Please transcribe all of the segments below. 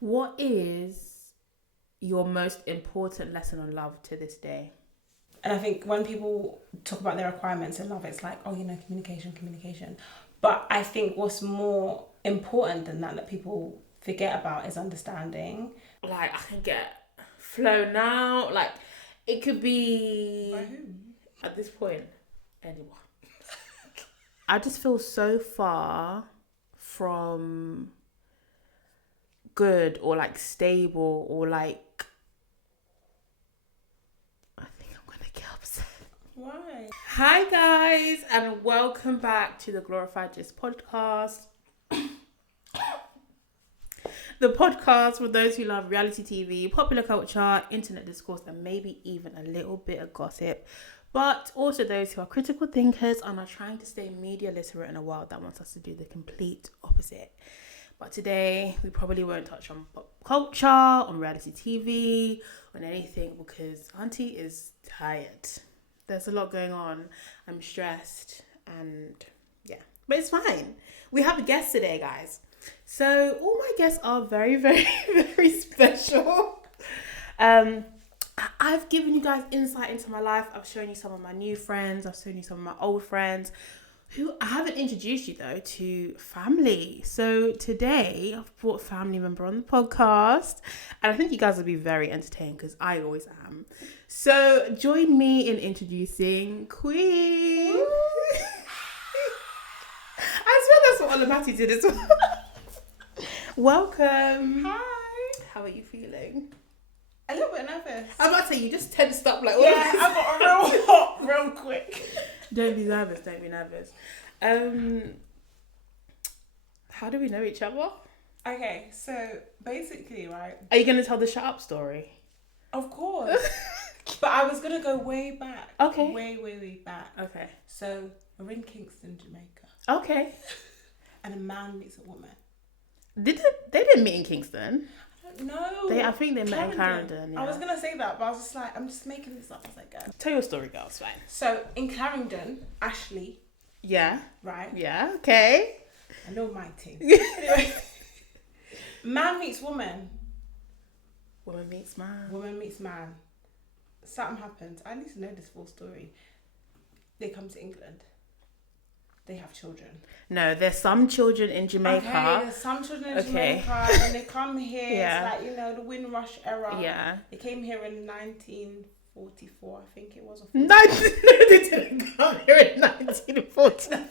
What is your most important lesson on love to this day? And I think when people talk about their requirements in love, it's like, communication. But I think what's more important than that people forget about is understanding. Like, I can get flow now. Like, it could be... By who? At this point, anyone. I just feel so far from good or like stable or like... I think I'm going to get upset. Why? Hi guys, and welcome back to the Glorified Jist podcast. The podcast for those who love reality TV, popular culture, internet discourse, and maybe even a little bit of gossip. But also those who are critical thinkers and are trying to stay media literate in a world that wants us to do the complete opposite. But today, we probably won't touch on pop culture, on reality TV, on anything because Auntie is tired. There's a lot going on. I'm stressed and yeah, but it's fine. We have a guest today, guys. So all my guests are very, very, very special. I've given you guys insight into my life. I've shown you some of my new friends. I've shown you some of my old friends who I haven't introduced you though to family. So today I've brought a family member on the podcast and I think you guys will be very entertained because I always am. So join me in introducing Queen. I swear that's what Olamati did as well. Welcome. Hi. How are you feeling? A little bit nervous. I'm about to say you just tensed up like all Yeah, of this. I got real hot real quick. Don't be nervous. How do we know each other? Okay, so basically, right? Are you going to tell the shut up story? Of course. But I was going to go way back. Okay. Way back. Okay. So we're in Kingston, Jamaica. Okay. And a man meets a woman. They didn't meet in Kingston. I don't know. I think they met in Clarendon. Yeah. I was going to say that, but I was just like, I'm just making this up as I go. Tell your story, girl. It's fine. So in Clarendon, Ashley. Yeah. Right? Yeah. Okay. I know my team. Anyway. Man meets woman. Woman meets man. Woman meets man. Something happens. I need to know this full story. They come to England. They have children. No, there's some children in Jamaica. Okay, there's some children in Jamaica and they come here. Yeah. It's like, the Windrush era. Yeah. They came here in 1944, I think it was. No, they didn't come here in 1940. No,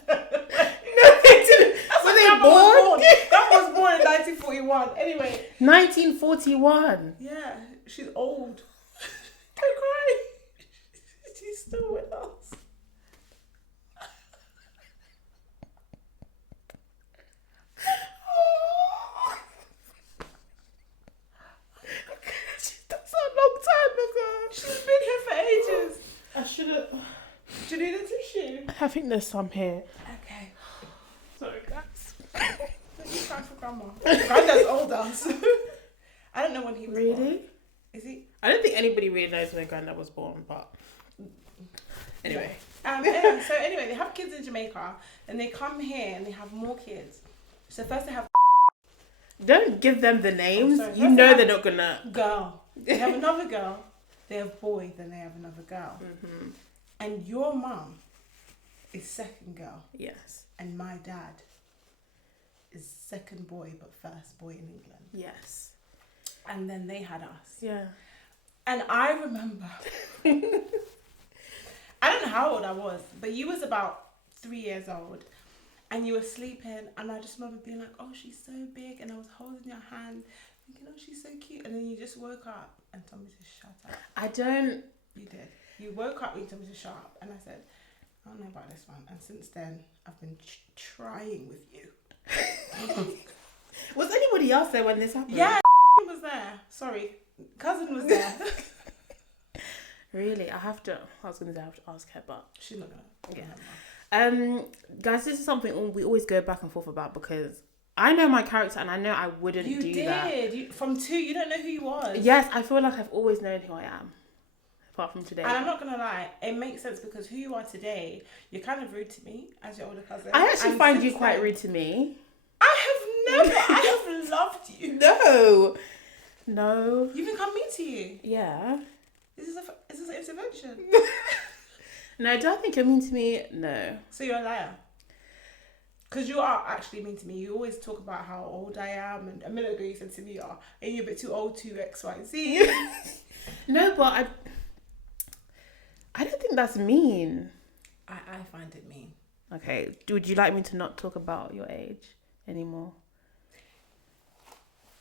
they didn't. Were they born? That was born in 1941. Anyway. 1941. Yeah, she's old. Don't cry. She's still with us. That's a long time ago. She's been here for ages. I should have. Do you need a tissue? I think there's some here. Okay. Sorry, guys. Let me try for grandma. Granddad's older, so I don't know when he was born. Really? Is he? I don't think anybody really knows when Granddad was born, but anyway. So anyway, they have kids in Jamaica, and they come here and they have more kids. So first they have Don't give them the names. sorry. You know they're not gonna. girl. They have another girl. They have boy. Then they have another girl. Mm-hmm. And your mum is second girl, Yes. and my dad is second boy but first boy in England. Yes. And then they had us. Yeah. And I remember, I don't know how old I was, but you was about 3 years old and you were sleeping and I just remember being like, oh, she's so big, and I was holding your hand thinking, oh, she's so cute, and then you just woke up and told me to shut up. I don't. You did. You woke up and you told me to shut up, and I said, I don't know about this one. And since then, I've been trying with you. Was anybody else there when this happened? Yeah, was there. Sorry, cousin was there. Really? I was gonna say I have to ask her, but She's not gonna. yeah. Guys, this is something we always go back and forth about because I know my character and I know I wouldn't do that. You did. From 2, you don't know who you was. Yes, I feel like I've always known who I am. Apart from today. And I'm not gonna lie, it makes sense because who you are today, you're kind of rude to me as your older cousin. I actually find you since quite then- rude to me. I have but I have loved you. No. You think I'm mean to you? Yeah. Is this an intervention? No, do I think you're mean to me? No. So you're a liar. Because you are actually mean to me. You always talk about how old I am, and a minute ago you said to me, "Oh, are you a bit too old to X, Y, and Z?" No, but I don't think that's mean. I find it mean. Okay, would you like me to not talk about your age anymore?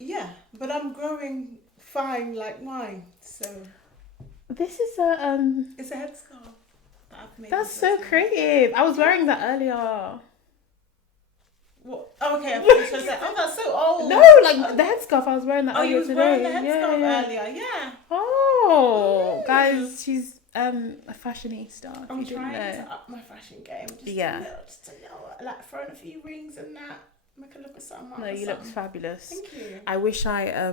Yeah, but I'm growing fine like mine, so... This is It's a headscarf that I've made. That's so creative. I was wearing that earlier. What? Oh, okay, I thought you were saying, oh, that's so old. No, like the headscarf, I was wearing that earlier today. Oh, you were wearing the headscarf earlier, yeah. Oh, guys, she's a fashionista. I'm trying to up my fashion game. Just a little, like throwing a few rings and that. Make a look at something. No, you look fabulous. Thank you. I wish I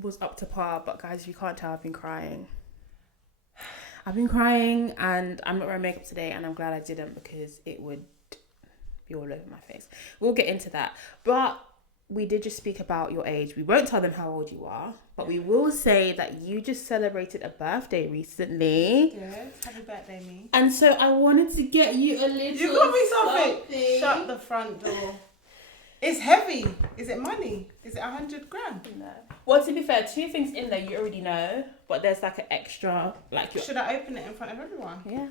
was up to par, but guys, if you can't tell, I've been crying. And I'm not wearing makeup today, and I'm glad I didn't because it would be all over my face. We'll get into that. But we did just speak about your age. We won't tell them how old you are, but we will say that you just celebrated a birthday recently. Good. Happy birthday, me. And so I wanted to get you a little... You got me something. Shut the front door. It's heavy. Is it money? Is it 100 grand? No. Well, to be fair, 2 things in there you already know, but there's like an extra, like... Should I open it in front of everyone? Yeah.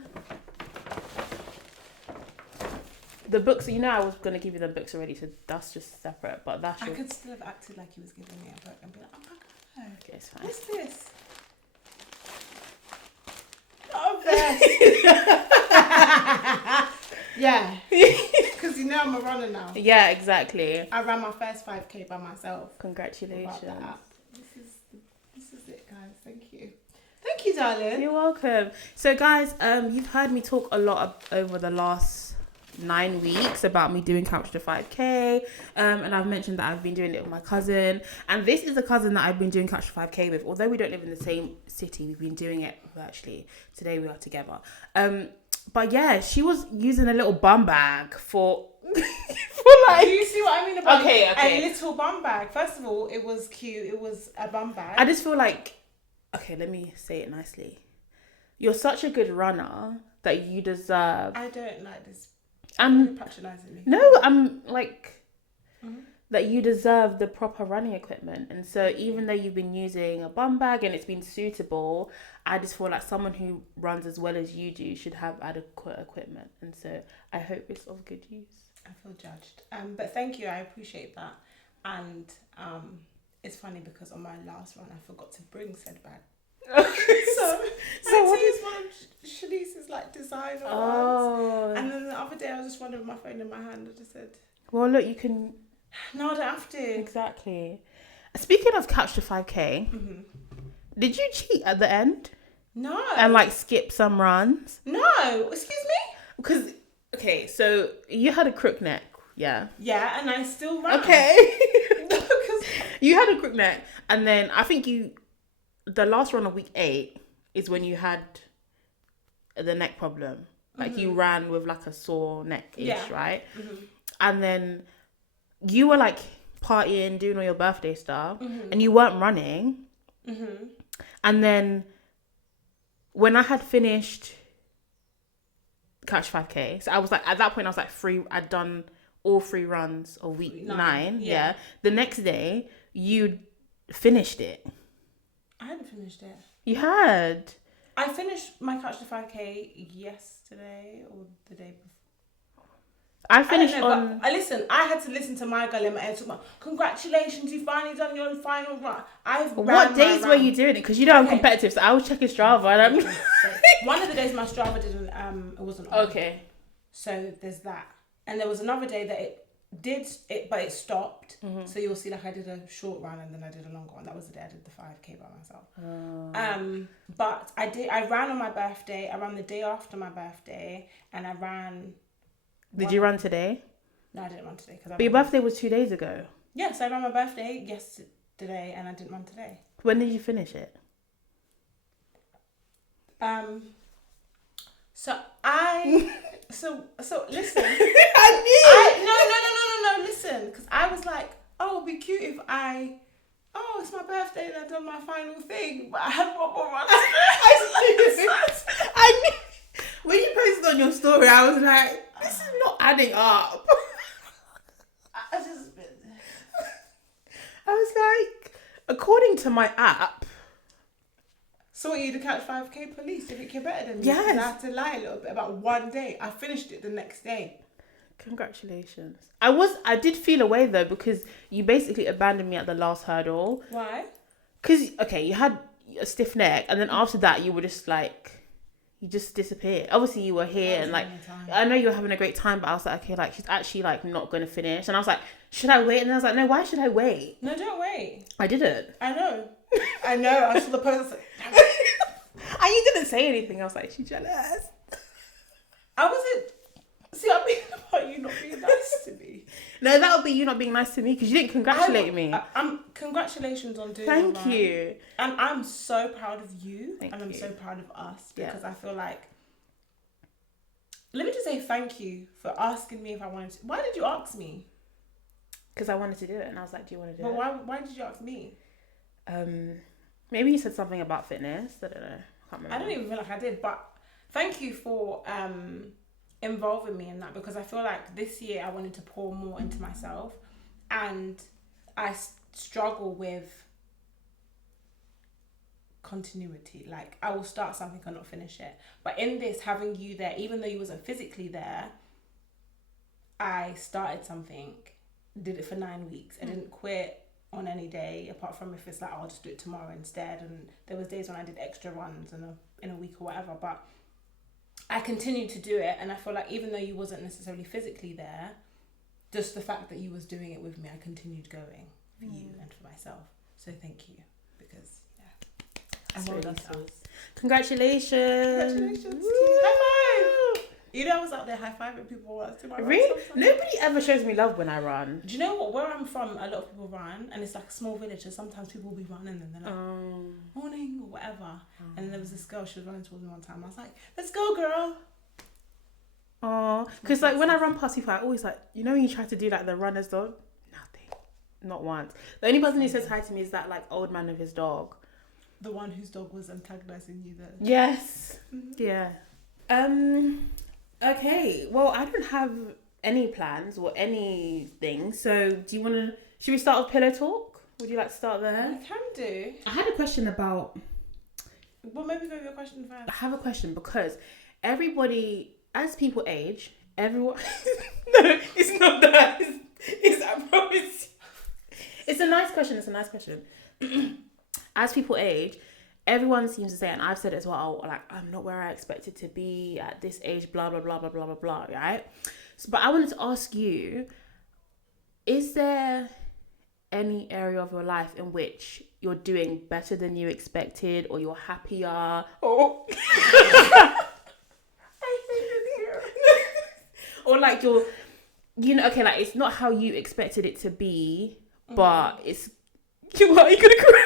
The books, you know, I was going to give you the books already, so that's just separate, but that's I could still have acted like he was giving me a book and be like, oh my God. Okay, it's fine. What's this? Not a vest. Yeah. Because you know I'm a runner now. Yeah, exactly. I ran my first 5K by myself. Congratulations. This is it, guys. Thank you. Thank you, darling. You're welcome. So, guys, you've heard me talk a lot over the last 9 weeks about me doing Couch to 5K, and I've mentioned that I've been doing it with my cousin, and this is a cousin that I've been doing Couch to 5K with. Although we don't live in the same city, we've been doing it virtually. Today we are together. But yeah, she was using a little bum bag for like... Do you see what I mean about okay. a little bum bag? First of all, it was cute. It was a bum bag. I just feel like, okay, let me say it nicely. You're such a good runner that you deserve... I don't like this. I'm patronising me. No, I'm like... Mm-hmm. That you deserve the proper running equipment. And so even though you've been using a bum bag and it's been suitable, I just feel like someone who runs as well as you do should have adequate equipment. And so I hope it's of good use. I feel judged. But thank you. I appreciate that. And it's funny because on my last run, I forgot to bring said bag. so I used one of Shanice's like designer ones. And then the other day I was just running with my phone in my hand. I just said... Well, look, you can... No, I don't have to. Exactly. Speaking of Couch to 5K, did you cheat at the end? No. And like skip some runs? No. Excuse me? Because, okay, so you had a crook neck, yeah? Yeah, and I still ran. Okay. You had a crook neck, and then I think the last run of week 8 is when you had the neck problem. Like you ran with like a sore neck-ish, right? And then... you were like partying, doing all your birthday stuff, and you weren't running. And then when I had finished Couch 5K, so I was like, at that point, I was like I'd done all 3 runs of week 9. Yeah. The next day, you finished it. I hadn't finished it. You had. I finished my Couch to 5K yesterday or the day before. I finished on... Listen, I had to listen to my girl in my ear talk about, congratulations, you finally done your final run. What days were you doing it? Because you know I'm competitive, so I was checking Strava and I'm... One of the days my Strava didn't, it wasn't on. Okay. So there's that. And there was another day that it did, but it stopped. So you'll see like I did a short run and then I did a longer one. That was the day I did the 5K by myself. But I ran on my birthday. I ran the day after my birthday and I ran... Did you run today? No, I didn't run today. But your birthday was 2 days ago. Yes, I ran my birthday yesterday and I didn't run today. When did you finish it? So listen. No, listen, because I was like, oh, it'd be cute if it's my birthday and I've done my final thing, but I had one more run. I knew when you posted on your story, I was like, this is not adding up. I just been. I was like, according to my app. So what, you to catch 5k police? You think you're better than me? Yes. I had to lie a little bit about one day. I finished it the next day. Congratulations. I did feel away though, because you basically abandoned me at the last hurdle. Why? Because, okay, you had a stiff neck, and then after that you were just like, you just disappeared. Obviously you were here and like, I know you were having a great time, but I was like, okay, like she's actually like not going to finish. And I was like, should I wait? And then I was like, no, why should I wait? No, don't wait. I didn't. I know. I saw the post. And you didn't say anything. I was like, she's jealous. I wasn't. See, I'm being about you not being nice to me. No, that would be you not being nice to me because you didn't congratulate me. Congratulations on doing Thank you. And I'm so proud of you. Thank and I'm you. so proud of us because I feel like. Let me just say thank you for asking me if I wanted to. Why did you ask me? Because I wanted to do it, and I was like, do you want to do it? But why did you ask me? Maybe you said something about fitness. I don't know. I can't remember. I don't even feel like I did, but thank you for involving me in that because I feel like this year I wanted to pour more into myself and I struggle with continuity. Like I will start something and not finish it. But in this, having you there, even though you wasn't physically there, I started something, did it for 9 weeks. I didn't quit on any day apart from if it's like, I'll just do it tomorrow instead. And there was days when I did extra runs in a week or whatever, but I continued to do it. And I feel like even though you wasn't necessarily physically there, just the fact that you was doing it with me, I continued going for you and for myself. So thank you because That's well really done to us. Congratulations. Congratulations. High five. You know I was out there high-fiving people once to my Really? Nobody ever shows me love when I run. Do you know what? Where I'm from, a lot of people run, and it's like a small village, and sometimes people will be running, and they're like, morning, or whatever. And then there was this girl, she was running towards me one time. I was like, let's go, girl. Oh, because like when I run past people, I always like, you know when you try to do like the runner's dog? Nothing. Not once. The only person who says hi to me is that like old man with his dog. The one whose dog was antagonizing you then. Yes. Mm-hmm. Yeah. Okay, well, I don't have any plans or anything. So, should we start with pillow talk? Would you like to start there? You can do. I had a question about. Well, maybe go with your question first. I have a question because everybody, as people age, everyone. No, it's not that. It's I promise. It's a nice question. It's a nice question. As people age, everyone seems to say, and I've said it as well, like, I'm not where I expected to be at this age, blah, blah, blah, blah, blah, blah, blah, right? So, but I wanted to ask you, is there any area of your life in which you're doing better than you expected or you're happier? Or, or like okay, like it's not how you expected it to be, but it's, what are you going to cry?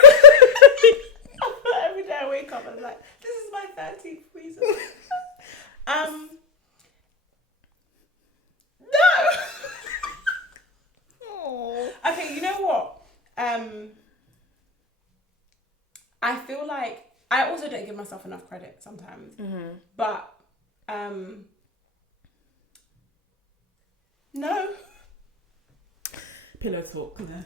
Every day I wake up and I'm like, this is my 13th reason. No. Okay, you know what? I feel like I also don't give myself enough credit sometimes. Mm-hmm. But no. Pillow talk. No.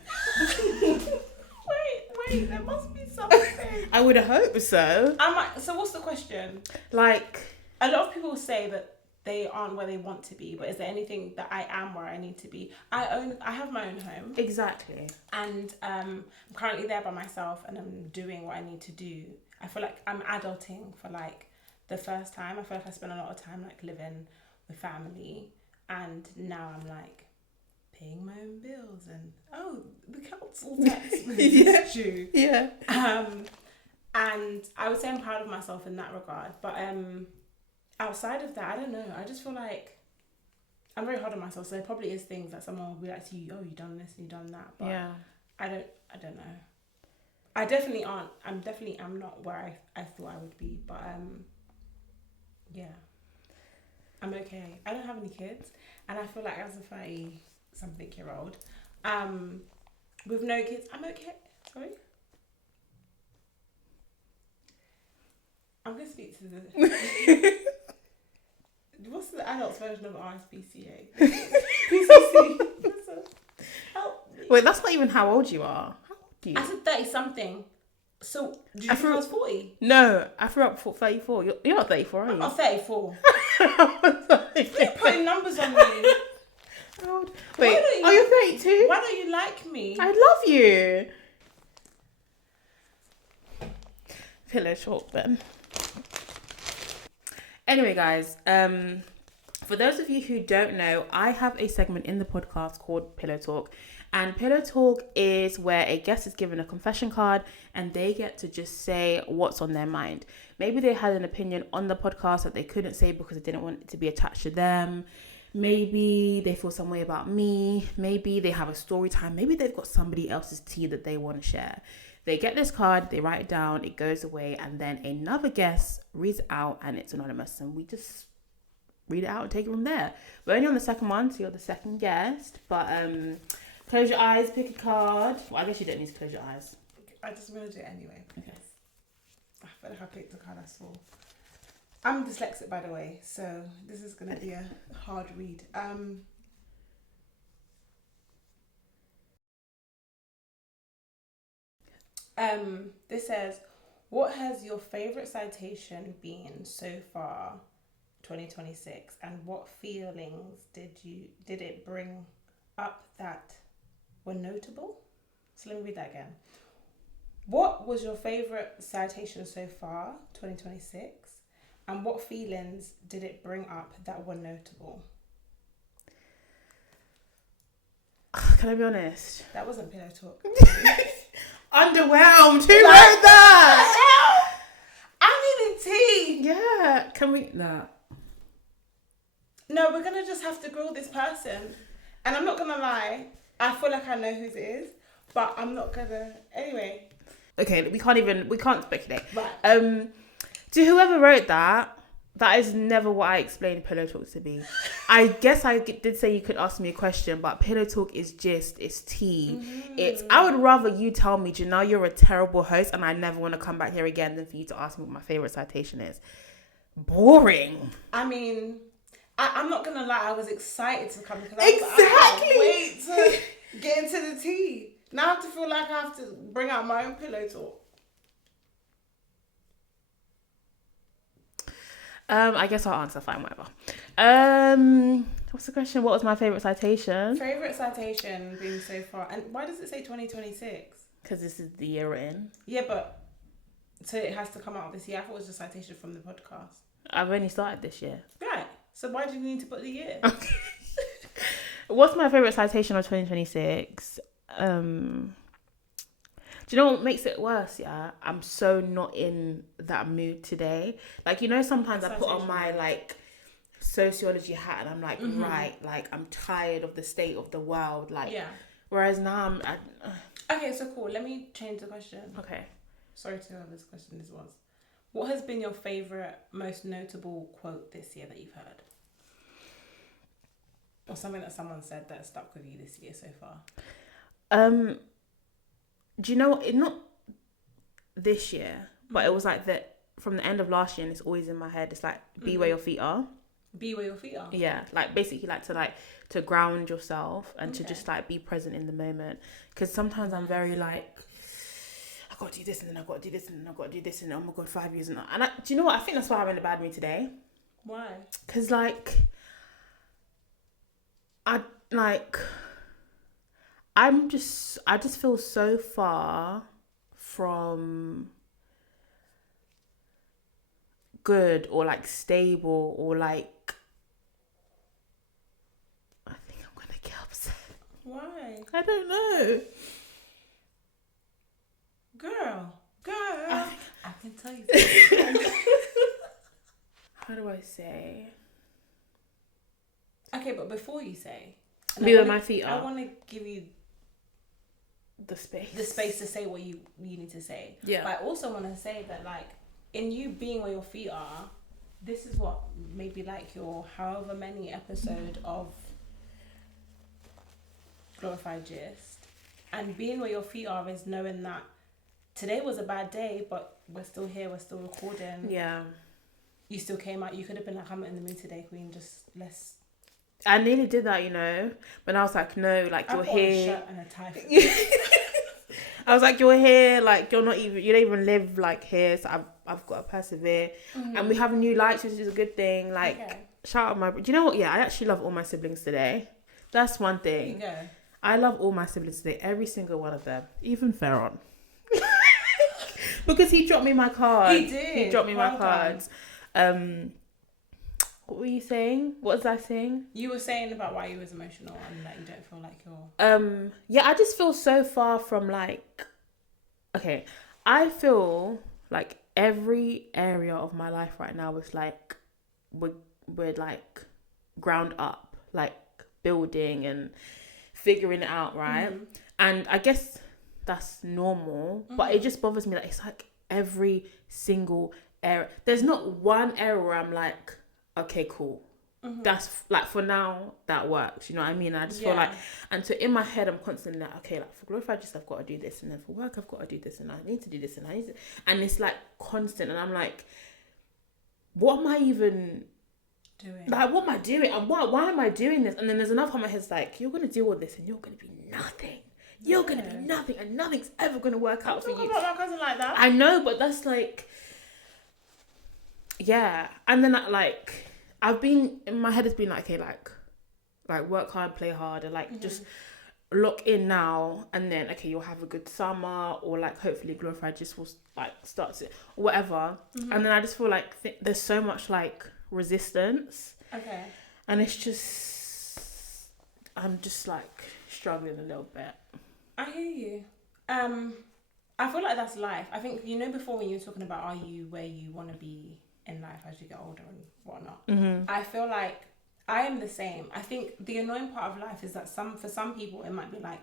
Wait, there must be something. I would hope so. So what's the question? Like, a lot of people say that they aren't where they want to be, but is there anything that I am where I need to be? I have my own home. Exactly. And I'm currently there by myself and I'm doing what I need to do. I feel like I'm adulting for like the first time. I feel like I spent a lot of time like living with family, and now I'm like paying my own bills and the council tax is due. Yeah. And I would say I'm proud of myself in that regard. But outside of that, I don't know. I just feel like I'm very hard on myself. So there probably is things that someone will be like to you, oh, you've done this and you've done that. But yeah. I don't know. I definitely aren't. I'm not where I thought I would be. But yeah. I'm okay. I don't have any kids. And I feel like as a 30-something-year-old, with no kids. I'm okay. Sorry. I'm gonna speak to the. What's the adults version of RSPCA? PCC. Help me. Wait, that's not even how old you are. How old are you? I said 30 something. So, do you think I was 40? No, I threw up for 34. You're not 34, are you? I'm not 34. You're putting numbers on me. How old? Wait, are you 32? Why don't you like me? I love you. Pillow talk then. Anyway, guys, for those of you who don't know, I have a segment in the podcast called Pillow Talk. And Pillow Talk is where a guest is given a confession card and they get to just say what's on their mind. Maybe they had an opinion on the podcast that they couldn't say because they didn't want it to be attached to them. Maybe they feel some way about me. Maybe they have a story time. Maybe they've got somebody else's tea that they want to share. They get this card, they write it down, it goes away, and then another guest reads it out and it's anonymous. And we just read it out and take it from there. We're only on the second one, so you're the second guest. But close your eyes, pick a card. Well, I guess you don't need to close your eyes. I just want to do it anyway. Okay. I feel like I picked the card I saw. I'm dyslexic, by the way, so this is going to be a hard read. This says, what has your favourite citation been so far 2026, and what feelings did it bring up that were notable? So let me read that again. What was your favourite citation so far 2026, and what feelings did it bring up that were notable? Can I be honest? That wasn't pillow talk. Underwhelmed. Who wrote that? I needed tea. Yeah. Can we? Nah. No, we're gonna just have to grill this person, and I'm not gonna lie. I feel like I know whose it is, but I'm not gonna. Anyway. Okay, we can't speculate. Right. To whoever wrote that, that is never what I explained Pillow Talk to be. I guess I did say you could ask me a question, but Pillow Talk is gist, it's tea. Mm-hmm. I would rather you tell me, Janelle, you're a terrible host and I never want to come back here again, than for you to ask me what my favourite citation is. Boring. I mean, I'm not gonna lie, I was excited to come because Exactly. I can't wait to get into the tea. Now I have to feel like I have to bring out my own pillow talk. I guess I'll answer, fine, whatever. What's the question? What was my favourite citation? Favourite citation being so far, and why does it say 2026? Because this is the year we're in. Yeah, but so it has to come out this year. I thought it was a citation from the podcast. I've only started this year. Right. So why do you need to put the year? Okay. What's my favourite citation of 2026? Do you know what makes it worse? Yeah, I'm so not in that mood today. Like, you know, sometimes I put on my like sociology hat and I'm like, right, like I'm tired of the state of the world. Like, yeah. Whereas now Okay, so cool. Let me change the question. Okay. Sorry to whoever's question this was. What has been your favourite, most notable quote this year that you've heard? Or something that someone said that stuck with you this year so far? Do you know what? Not this year, but it was like that from the end of last year, and it's always in my head. It's like, be where your feet are. Be where your feet are. Yeah, like basically to ground yourself and to just like be present in the moment. Because sometimes I'm very like, I got to do this and then I got to do this and then I got to do this and oh my god, 5 years and do you know what? I think that's why I'm in a bad mood today. Why? Because like, I just feel so far from good or like stable or like, I think I'm gonna get upset. Why? I don't know. Girl, I can tell you something. How do I say? Okay, but before you say, be where my feet are. I want to give you the space to say what you need to say. Yeah. But I also want to say that, like, in you being where your feet are, this is what maybe like your however many episode of Glorified Gist, And being where your feet are is knowing that today was a bad day, but we're still here, we're still recording. Yeah. You still came out. You could have been like, I'm not in the mood today, Queen. Just let's. I nearly did that, you know, but I was like, no, like you're here. A shirt and a tie. I was like, you're here, like you don't even live like here, so I've got to persevere. And we have new lights, which is a good thing. Like, shout out do you know what? Yeah, I actually love all my siblings today. That's one thing. There you go. I love all my siblings today, every single one of them, even Farron. Because he dropped me my card. He did. He dropped me my cards. What were you saying? What was I saying? You were saying about why you was emotional and that you don't feel like you're... Yeah, I just feel so far from like... Okay, I feel like every area of my life right now is like... We're like ground up. Like building and figuring it out, right? And I guess that's normal. But it just bothers me that it's like every single area. There's not one area where I'm like... Okay, cool. That's like for now that works. You know what I mean? I just feel like, and so in my head I'm constantly like, okay, like for Glorified Jist I've got to do this, and then for work I've got to do this, and I need to do this, and and it's like constant, and I'm like, what am I even doing? Like, what am I doing? And why am I doing this? And then there's another time my head's like, you're gonna do all this, and you're gonna be nothing. You're gonna be nothing, and nothing's ever gonna work out for you. I'm talking about my cousin like that. I know, but that's like. Yeah, and then like I've been in my head has been like, okay, like work hard, play hard, and like just lock in now, and then okay, you'll have a good summer, or like hopefully Glorified Jist will like starts it or whatever. And then I just feel like there's so much like resistance. Okay. And it's just I'm just like struggling a little bit. I hear you. I feel like that's life. I think before when you were talking about are you where you want to be in life as you get older and whatnot. I feel like I am the same. I think the annoying part of life is that for some people it might be like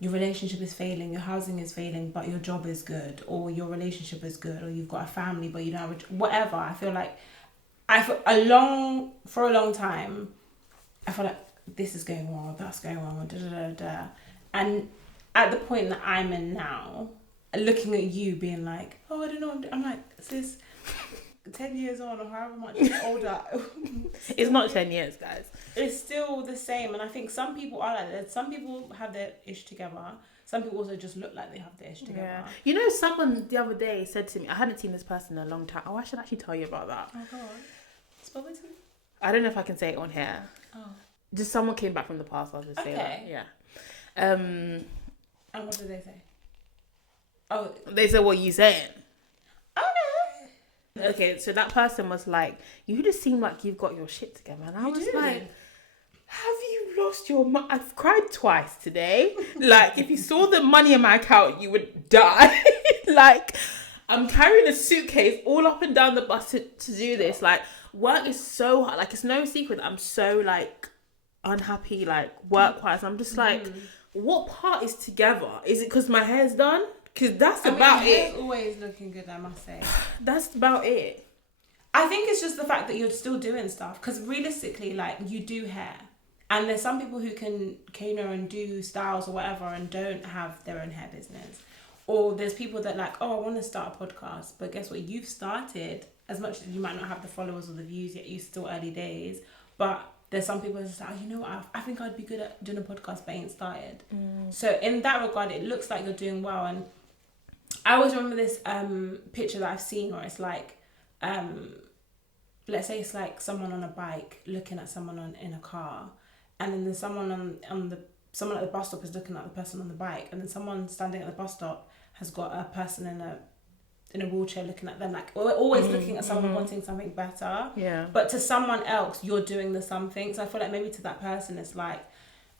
your relationship is failing, your housing is failing, but your job is good, or your relationship is good, or you've got a family but you don't have whatever. I feel like for a long time I feel like this is going well, that's going well, da da da da. And at the point that I'm in now, looking at you being like, oh, I don't know, I'm like, sis, 10 years on or however much older. It's not 10 years, guys. It's still the same. And I think some people are like that. Some people have their ish together. Some people also just look like they have their ish together. Yeah. You know, someone the other day said to me, I hadn't seen this person in a long time. Oh, I should actually tell you about that. Oh, God. Spell it to me. I don't know if I can say it on here. Oh. Just someone came back from the past, I'll just say that. Yeah. And what did they say? Oh. They said, what are you saying? Okay, so that person was like, you just seem like you've got your shit together. And I was like, have you lost your mind? I've cried twice today. Like, if you saw the money in my account, you would die. Like, I'm carrying a suitcase all up and down the bus to do this. Like, work is so hard. Like, it's no secret that I'm so, like, unhappy, like, work-wise. I'm just like, what part is together? Is it because my hair's done? Because that's about it. Hair's always looking good, I must say. That's about it. I think it's just the fact that you're still doing stuff. Because realistically, like, you do hair. And there's some people who can cater and do styles or whatever and don't have their own hair business. Or there's people that like, oh, I want to start a podcast. But guess what? You've started. As much as you might not have the followers or the views yet, you're still early days. But there's some people that say, oh, you know what? I think I'd be good at doing a podcast, but I ain't started. So in that regard, it looks like you're doing well. And I always remember this picture that I've seen where it's like, let's say it's like someone on a bike looking at someone in a car, and then there's someone someone at the bus stop is looking at the person on the bike, and then someone standing at the bus stop has got a person in a wheelchair looking at them. Like, we're always looking at someone wanting something better. Yeah. But to someone else, you're doing the something. So I feel like maybe to that person, it's like,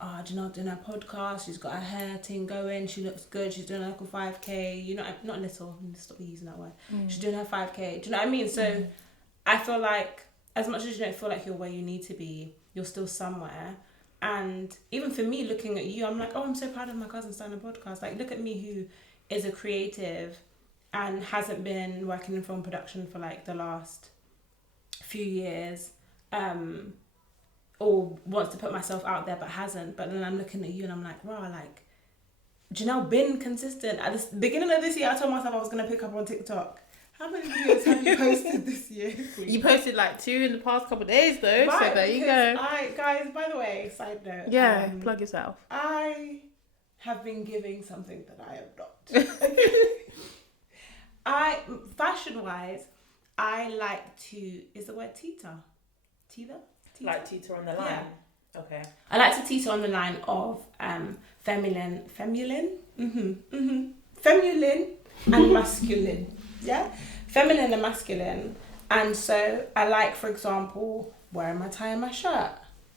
oh, Janelle doing her podcast, she's got her hair thing going, she looks good, she's doing like a 5k, you know, not little, stop using that word. She's doing her 5k, do you know what I mean? So I feel like as much as you don't feel like you're where you need to be, you're still somewhere. And even for me, looking at you, I'm like, oh, I'm so proud of my cousin starting a podcast. Like, look at me, who is a creative and hasn't been working in film production for like the last few years, or wants to put myself out there but hasn't. But then I'm looking at you and I'm like, wow, like, Janelle been consistent. At the beginning of this year, I told myself I was going to pick up on TikTok. How many videos have you posted this year? Please? You posted like 2 in the past couple of days though, right, so there you go. Guys, by the way, side note. Yeah, plug yourself. I have been giving something that I am not. Fashion-wise, I like to, is the word teeter? Teeter? Like teeter on the line? Yeah. Okay. I like to teeter on the line of feminine and masculine. Yeah? Feminine and masculine. And so I like, for example, wearing my tie and my shirt,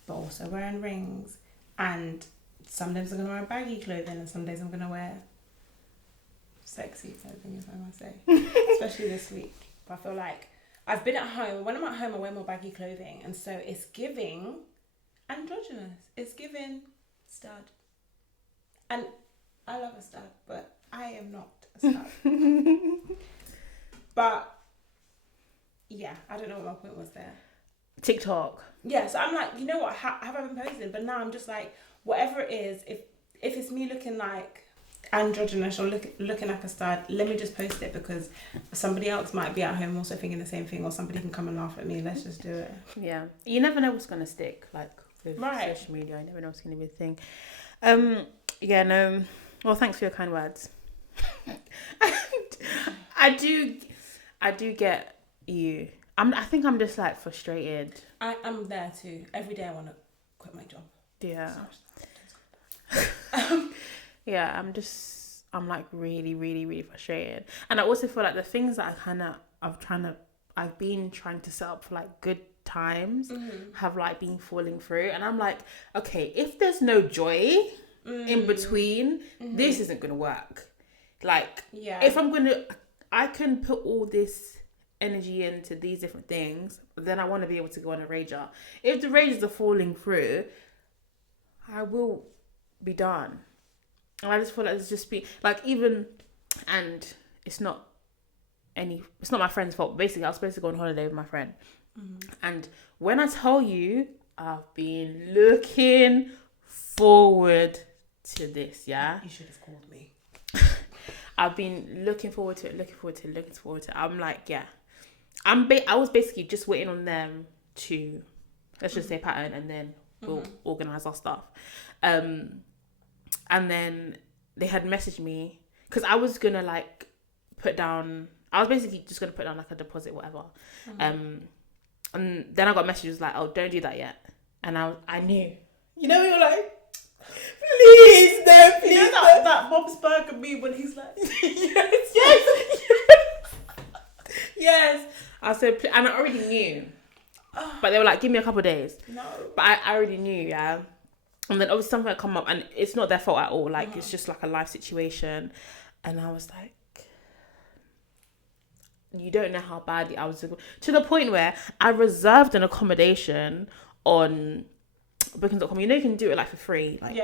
but also wearing rings. And some days I'm going to wear baggy clothing and some days I'm going to wear sexy clothing, if I must say. Especially this week. But I feel like I've been at home. When I'm at home, I wear more baggy clothing. And so it's giving androgynous. It's giving stud. And I love a stud, but I am not a stud. But yeah, I don't know what my point was there. TikTok. Yeah, so I'm like, you know what? Have I been posting? But now I'm just like, whatever it is, if it's me looking like androgynous or looking like a stud, let me just post it because somebody else might be at home also thinking the same thing, or somebody can come and laugh at me. Let's just do it. Yeah, you never know what's gonna stick. Like with social media, you never know what's gonna be a thing. Yeah, no. Well, thanks for your kind words. I do get you. I think I'm just like frustrated. I'm there too. Every day I want to quit my job. Yeah. Yeah, I'm like really, really, really frustrated. And I also feel like the things that I've been trying to set up for like good times have like been falling through. And I'm like, okay, if there's no joy in between, this isn't going to work. Like, if I can put all this energy into these different things, then I want to be able to go on a rager. If the rages are falling through, I will be done. And I just feel like it's just like and it's not my friend's fault. Basically, I was supposed to go on holiday with my friend. And when I tell you, I've been looking forward to this, yeah? You should have called me. I've been looking forward to it. I'm like, yeah. I was basically just waiting on them to, let's just say pattern, and then we'll organise our stuff. And then they had messaged me, because I was going to like I was basically just going to put down like a deposit, whatever. And then I got messages like, oh, don't do that yet. And I knew. You know, you're like, please, no, please. You know that Bob's Burger meme when he's like, yes. I said, and I already knew. But they were like, give me a couple of days. No. But I already knew, yeah. And then obviously something had come up, and it's not their fault at all. Like, it's just like a life situation. And I was like, you don't know how badly I was, to the point where I reserved an accommodation on booking.com. You know, you can do it like for free. Like,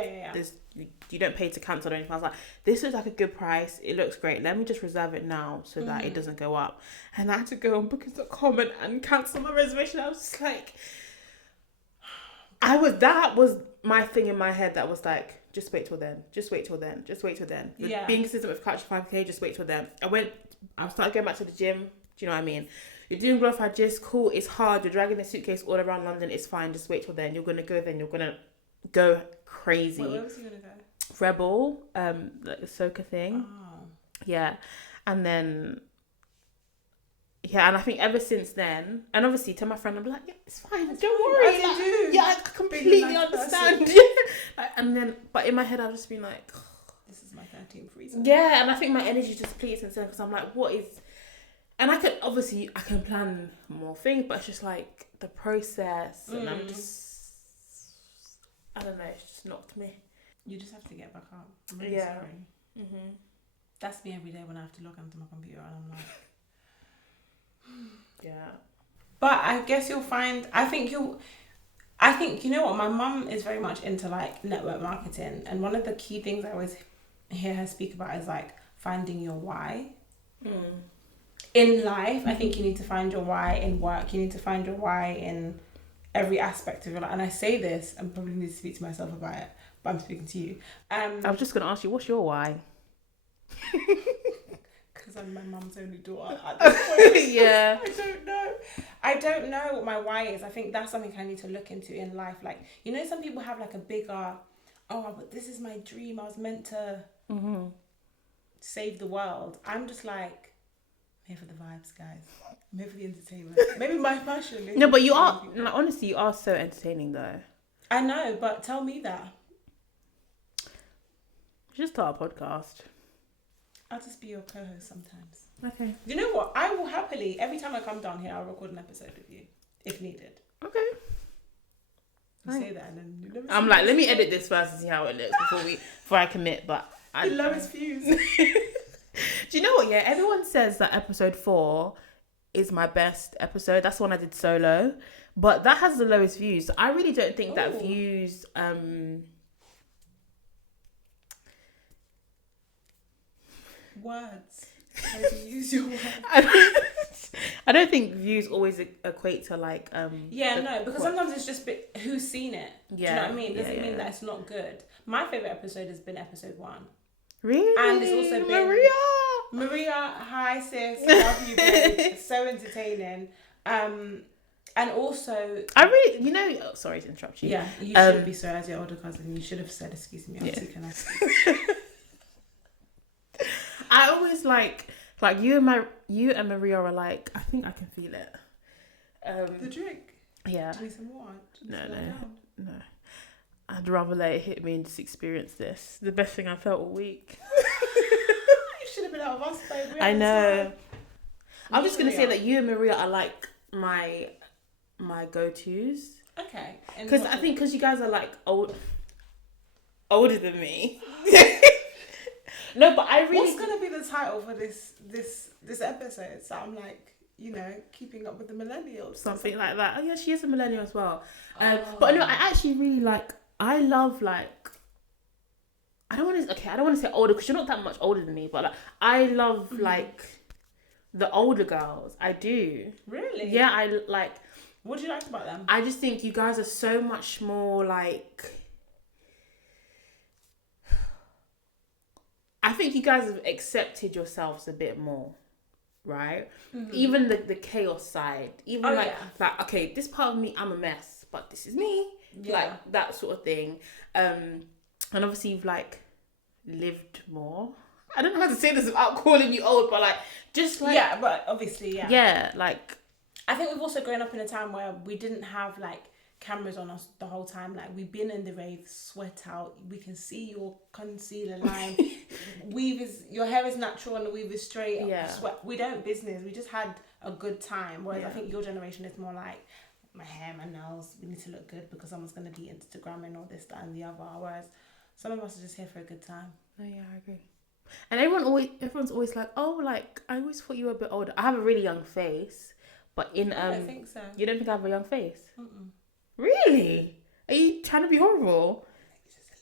you don't pay to cancel or anything. I was like, this is like a good price. It looks great. Let me just reserve it now so that it doesn't go up. And I had to go on bookings.com and cancel my reservation. I was just like, that was my thing in my head that was like, just wait till then. Yeah. Being consistent with Culture 5K, just wait till then. I started going back to the gym. Do you know what I mean? You're doing glorified Jist, cool, it's hard. You're dragging the suitcase all around London, it's fine. Just wait till then. You're going to go then. You're going to go crazy. Where was you going to go? Rebel, like the soca thing. Oh. Yeah. And then, and I think ever since then, and obviously to my friend, I'm like, yeah, it's fine. Don't worry. I completely understand. And then, but in my head, I've just been like, this is my 13th reason. Yeah, and I think my energy just depletes and because I'm like, what is... And I can plan more things, but it's just like the process, and I'm just, I don't know, it's just knocked me. You just have to get back up. I'm really sorry. That's me every day when I have to log onto my computer, and I'm like, yeah. But I guess you'll find, I think, you know what, my mum is very much into like network marketing, and one of the key things I always hear her speak about is like finding your why. In life, I think you need to find your why in work. You need to find your why in every aspect of your life. And I say this, and probably need to speak to myself about it, but I'm speaking to you. I was just gonna ask you, what's your why? Because I'm my mum's only daughter at this point. Yeah. I don't know what my why is. I think that's something I need to look into in life. Like, you know, some people have like a bigger, but this is my dream. I was meant to save the world. I'm just like, I'm here for the vibes, guys. I'm here for the entertainment. Maybe my passion is... No, but you are, like, honestly, you are so entertaining though. I know, but tell me that. Just start a podcast. I'll just be your co-host sometimes. Okay. You know what? I will happily, every time I come down here, I'll record an episode with you, if needed. Okay. You say that and then you never I'm like, let me edit this first and see how it looks before I commit, but... The lowest views. Do you know what, yeah? Everyone says that episode 4 is my best episode. That's the one I did solo. But that has the lowest views. I really don't think that views... Words. How do you use your words? I don't think views always equate to like because sometimes it's just who's seen it. Do you know what I mean? Doesn't mean that it's not good. My favourite episode has been episode 1. Really? And it's also been Maria, hi sis, love you babe. It's so entertaining. And also I really sorry to interrupt you. Yeah, you should be sorry as your older cousin. You should have said excuse me, auntie, can I speak? I always like you and Maria are like, I think I can feel it. The drink. Yeah. Do you need some water? No. I'd rather let it hit me and just experience this. The best thing I felt all week. You should have been out of us, babe. I know. I'm just gonna say that you and Maria are like my go-tos. Okay. Because I think you guys are like older than me. No, but I really... What's going to be the title for this episode? So I'm like, keeping up with the millennials. Something like that. Oh yeah, she is a millennial as well. But no, I actually really I love like... I don't want to say older because you're not that much older than me, but like, I love like the older girls. I do. Really? Yeah, I like... What do you like about them? I just think you guys are so much more like... I think you guys have accepted yourselves a bit more, right? Mm-hmm. Even the chaos side. Even like, okay, this part of me, I'm a mess, but this is me. Yeah. Like, that sort of thing. And obviously you've like lived more. I don't know how to say this without calling you old, but like, just like... Yeah, but obviously, yeah. Yeah, like... I think we've also grown up in a time where we didn't have like cameras on us the whole time. Like, we've been in the rave, sweat out, we can see your concealer line. Your hair is natural and the weave is straight. Yeah. Sweat. We don't business. We just had a good time. Whereas I think your generation is more like, my hair, my nails, we need to look good because someone's going to be Instagramming all this, that and the other. Whereas some of us are just here for a good time. Oh yeah, I agree. And everyone's always like, oh, like, I always thought you were a bit older. I have a really young face, but I don't think so. You don't think I have a young face? Mm-mm. Really? Are you trying to be horrible?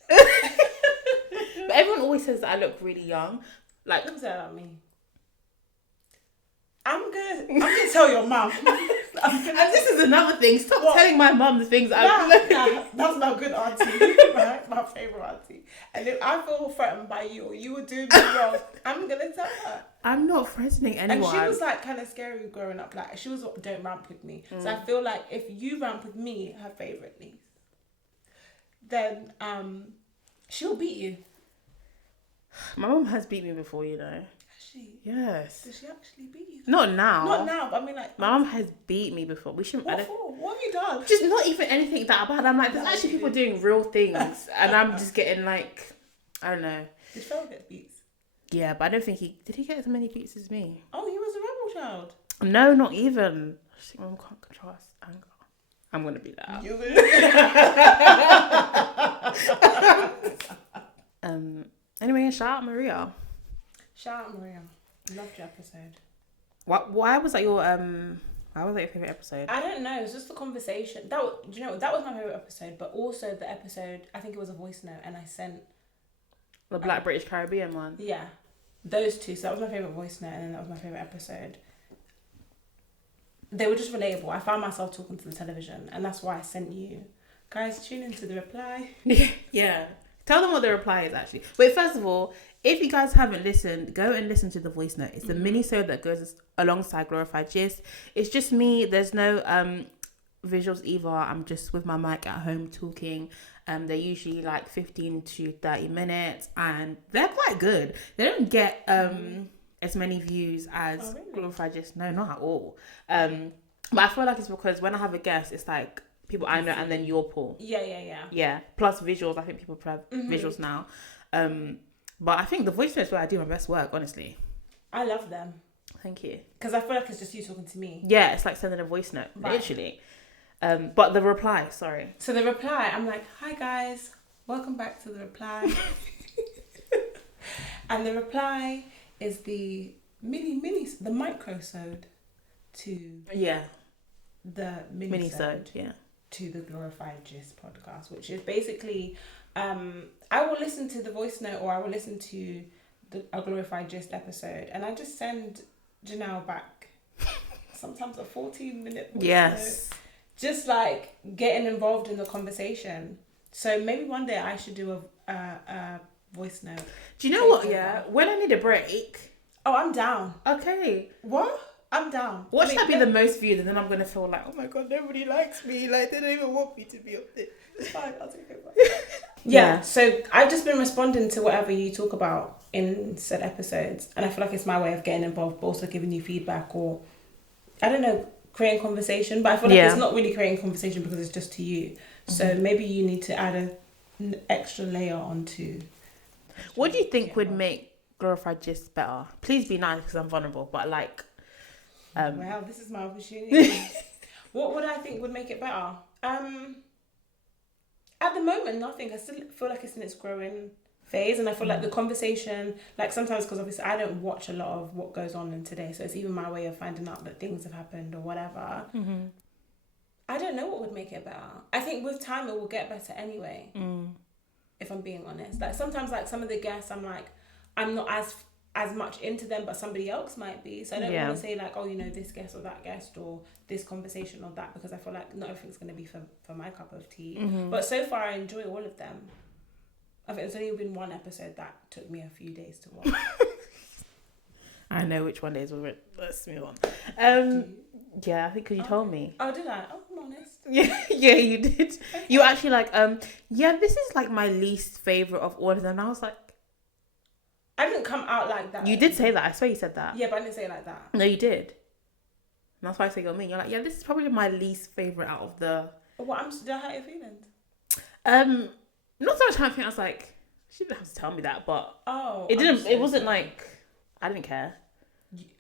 But everyone always says that I look really young. Like, don't say that about me. I'm gonna tell your mum. And this is another thing. Stop telling my mum the things that's my good auntie, right? My favourite auntie. And if I feel threatened by you or you were doing me wrong, I'm gonna tell her. I'm not threatening anyone. And she was like kind of scary growing up. Like, she was don't ramp with me. So I feel like if you ramp with me, her favourite niece, then she'll beat you. My mum has beat me before, you know. Has she? Yes. Does she actually beat you? Not now. Not now, but I mean like... My mum has beat me before. We shouldn't... What for? What have you done? Just not even anything that bad. I'm like, there's actually people doing real things. And I'm just getting like... I don't know. Did Phil get beats? Yeah, but I don't think did he get as many beats as me? Oh, he was a rebel child. No, not even. I just think mum can't control his anger. I'm going to beat that out. You're gonna... Anyway, shout out Maria. Shout out Maria. Loved your episode. Why was that your favorite episode? I don't know. It's just the conversation. That was my favorite episode. But also the episode, I think it was a voice note, and I sent the Black British Caribbean one. Yeah, those two. So that was my favorite voice note, and then that was my favorite episode. They were just relatable. I found myself talking to the television, and that's why I sent you guys. Tune into the reply. Yeah. Tell them what the reply is actually. Wait, first of all, if you guys haven't listened, go and listen to the voice note. It's the mini-sode that goes alongside Glorified Gist. It's just me. There's no visuals either. I'm just with my mic at home talking. They're usually like 15 to 30 minutes and they're quite good. They don't get as many views as Glorified Gist. No, not at all. But I feel like it's because when I have a guest, it's like people I know and then your pool. Yeah. Plus visuals. I think people prefer visuals now. But I think the voice notes where I do my best work, honestly. I love them. Thank you. Because I feel like it's just you talking to me. Yeah, it's like sending a voice note, literally. But the reply, sorry. So the reply, I'm like, hi guys, welcome back to the reply. And the reply is the the microsode to the minisode to the Glorified Gist podcast, which is basically I will listen to the voice note or I will listen to a Glorified Gist episode and I just send Janelle back sometimes a 14-minute voice note, just like getting involved in the conversation. So maybe one day I should do a voice note. Do you know what? Yeah, when I need a break. Oh, I'm down. Okay. What? I'm down. Watch that be the most viewed, and then I'm gonna feel like, oh my god, nobody likes me. Like they don't even want me to be up there. It's fine. I'll take it back. Yeah. So I've just been responding to whatever you talk about in said episodes, and I feel like it's my way of getting involved, but also giving you feedback or I don't know, creating conversation. But I feel like it's not really creating conversation because it's just to you. So maybe you need to add an extra layer onto. What do you think would make Glorified Gist better? Please be nice because I'm vulnerable, but like. Wow, this is my opportunity. What would I think would make it better? At the moment, nothing. I still feel like it's in its growing phase, and I feel like the conversation, like sometimes, because obviously I don't watch a lot of what goes on in today, so it's even my way of finding out that things have happened or whatever. I don't know what would make it better. I think with time it will get better anyway. If I'm being honest, like sometimes, like some of the guests, I'm like, I'm not as much into them, but somebody else might be. So I don't want to say like, oh, you know, this guest or that guest or this conversation or that, because I feel like not everything's going to be for my cup of tea. But so far I enjoy all of them. I think there's only been one episode that took me a few days to watch. I know which one it is. Let's move on. Yeah, I think because you told me. Oh, did I? Oh, I'm honest. Yeah, you did. Okay. You were actually like, yeah, this is like my least favorite of all of them. And I was like, I didn't come out like that. You did say that. I swear you said that. Yeah, but I didn't say it like that. No, you did. And that's why I say you're mean. You're like, yeah, this is probably my least favorite out of the. What? Did I hurt your feelings? Not so much how I think. I was like, she didn't have to tell me that, but it didn't. It wasn't like I didn't care.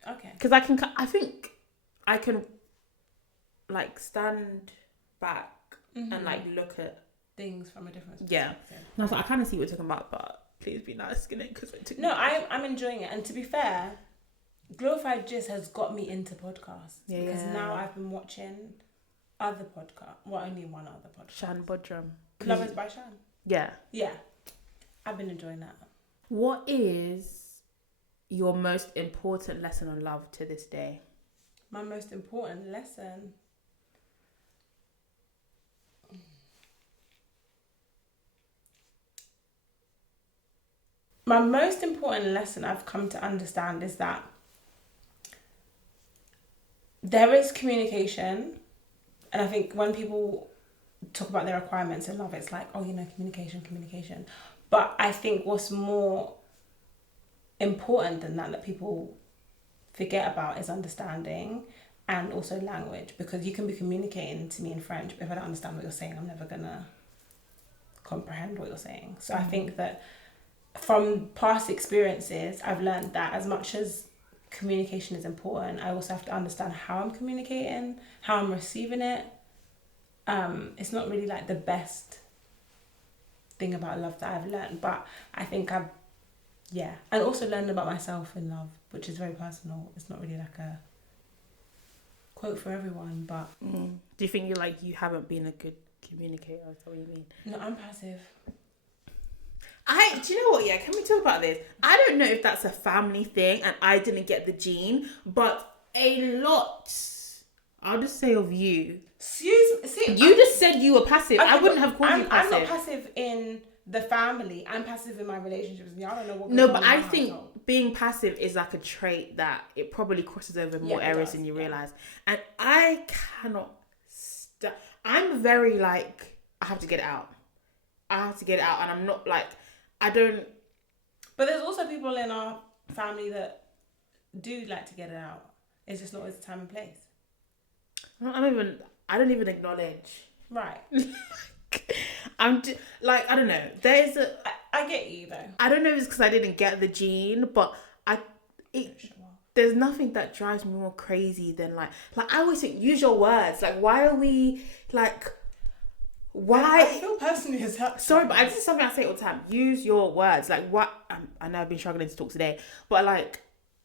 Okay. Because I think I can like stand back and like look at things from a different perspective. Yeah. And I was like, I kind of see what you're talking about, but. Please be nice, because I'm enjoying it, and to be fair, Glorified Gist has got me into podcasts because now I've been watching other podcasts. Well, only one other podcast. Shan Bodrum. Lovers by Shan. Yeah. I've been enjoying that. What is your most important lesson on love to this day? My most important lesson. My most important lesson I've come to understand is that there is communication, and I think when people talk about their requirements in love, it's like, oh, you know, communication. But I think what's more important than that people forget about is understanding and also language, because you can be communicating to me in French, but if I don't understand what you're saying, I'm never gonna comprehend what you're saying. So I think that from past experiences, I've learned that as much as communication is important, I also have to understand how I'm communicating, how I'm receiving it. It's not really like the best thing about love that I've learned, but I think and also learned about myself in love, which is very personal. It's not really like a quote for everyone, but do you think you haven't been a good communicator? Is that what you mean? No, I'm passive. Do you know what? Yeah, can we talk about this? I don't know if that's a family thing and I didn't get the gene, but a lot, I'll just say of you. You just said you were passive. Okay, I wouldn't have called you passive. I'm not passive in the family. I'm passive in my relationships. And y'all don't know what goes No, on but in my I think household. being passive is like a trait that it probably crosses over more Yeah, it areas does, than you yeah. realize. And I cannot I'm very like, I have to get it out. I have to get it out, and I'm not like, I don't. But there's also people in our family that do like to get it out. It's just not always the time and place. I don't even acknowledge. Right. Like, I don't know. There's a. I get you though. I don't know if it's because I didn't get the gene, but there's nothing that drives me more crazy than like I always think, use your words. Like, why are we like? Why? I feel personally as hurt. Sorry, but this is something I say all the time. Use your words. Like, what? I know I've been struggling to talk today, but like,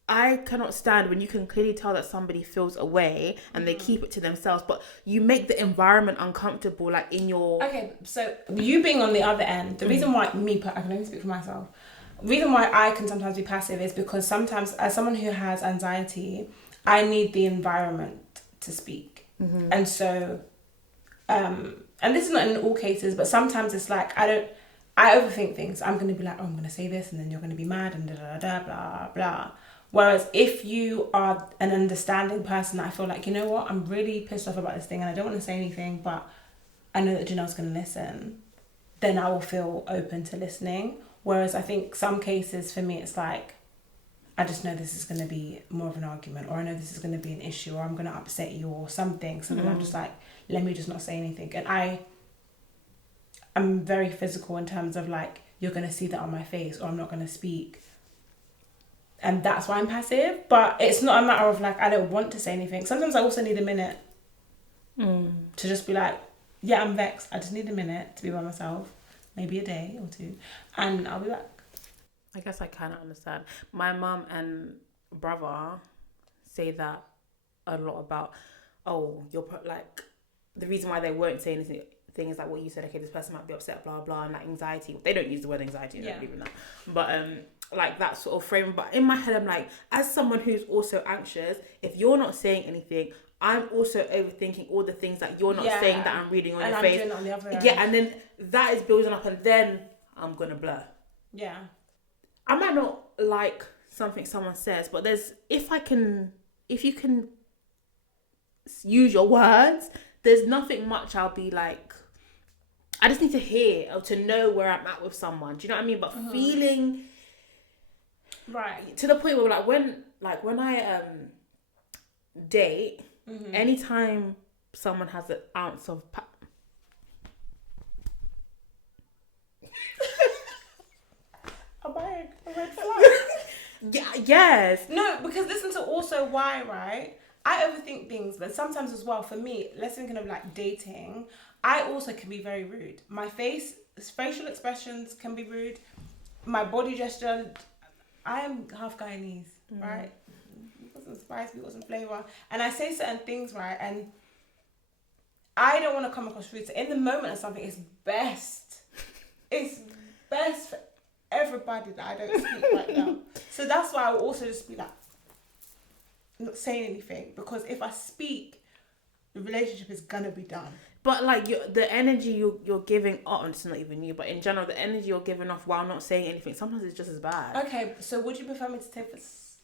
I cannot stand when you can clearly tell that somebody feels away and they keep it to themselves, but you make the environment uncomfortable, like in your... Okay, so you being on the other end, the reason why I can only speak for myself, the reason why I can sometimes be passive is because sometimes, as someone who has anxiety, I need the environment to speak. And so, and this is not in all cases, but sometimes it's like, I overthink things. I'm going to be like, oh, I'm going to say this, and then you're going to be mad, and blah, blah. Whereas if you are an understanding person, I feel like, you know what, I'm really pissed off about this thing, and I don't want to say anything, but I know that Janelle's going to listen, then I will feel open to listening. Whereas I think some cases for me, it's like, I just know this is going to be more of an argument, or I know this is going to be an issue, or I'm going to upset you or something. So then I'm just like, let me just not say anything. And I'm very physical in terms of like, you're going to see that on my face, or I'm not going to speak. And that's why I'm passive. But it's not a matter of like, I don't want to say anything. Sometimes I also need a minute to just be like, yeah, I'm vexed. I just need a minute to be by myself. Maybe a day or two. And I'll be back. I guess I kind of understand. My mum and brother say that a lot about, oh, like, the reason why they won't say anything is like what you said, okay, this person might be upset, blah, blah, and like anxiety. They don't use the word anxiety, I don't believe in that. But, like that sort of frame. But in my head, I'm like, as someone who's also anxious, if you're not saying anything, I'm also overthinking all the things that you're not saying that I'm reading on your face. And I'm doing it on the other end. Yeah, and then that is building up, and then I'm gonna blur. Yeah. I might not like something someone says, but if you can use your words, there's nothing much I'll be like, I just need to hear or to know where I'm at with someone. Do you know what I mean? But feeling right to the point where when I date, anytime someone has an ounce of Am I a red flag? Yeah, yes. No, because listen to also why, right? I overthink things, but sometimes as well, for me, let's thinking of like dating, I also can be very rude. My facial expressions can be rude. My body gesture, I am half Guyanese, right? We've got some spice, we've got some flavour. And I say certain things, right? And I don't want to come across rude. So in the moment of something, it's best for everybody that I don't speak right now. So that's why I will also just be like, not saying anything, because if I speak, the relationship is gonna be done. But like the energy you're giving off, it's not even you, but in general, the energy you're giving off while not saying anything, sometimes it's just as bad. Okay, so would you prefer me to take this?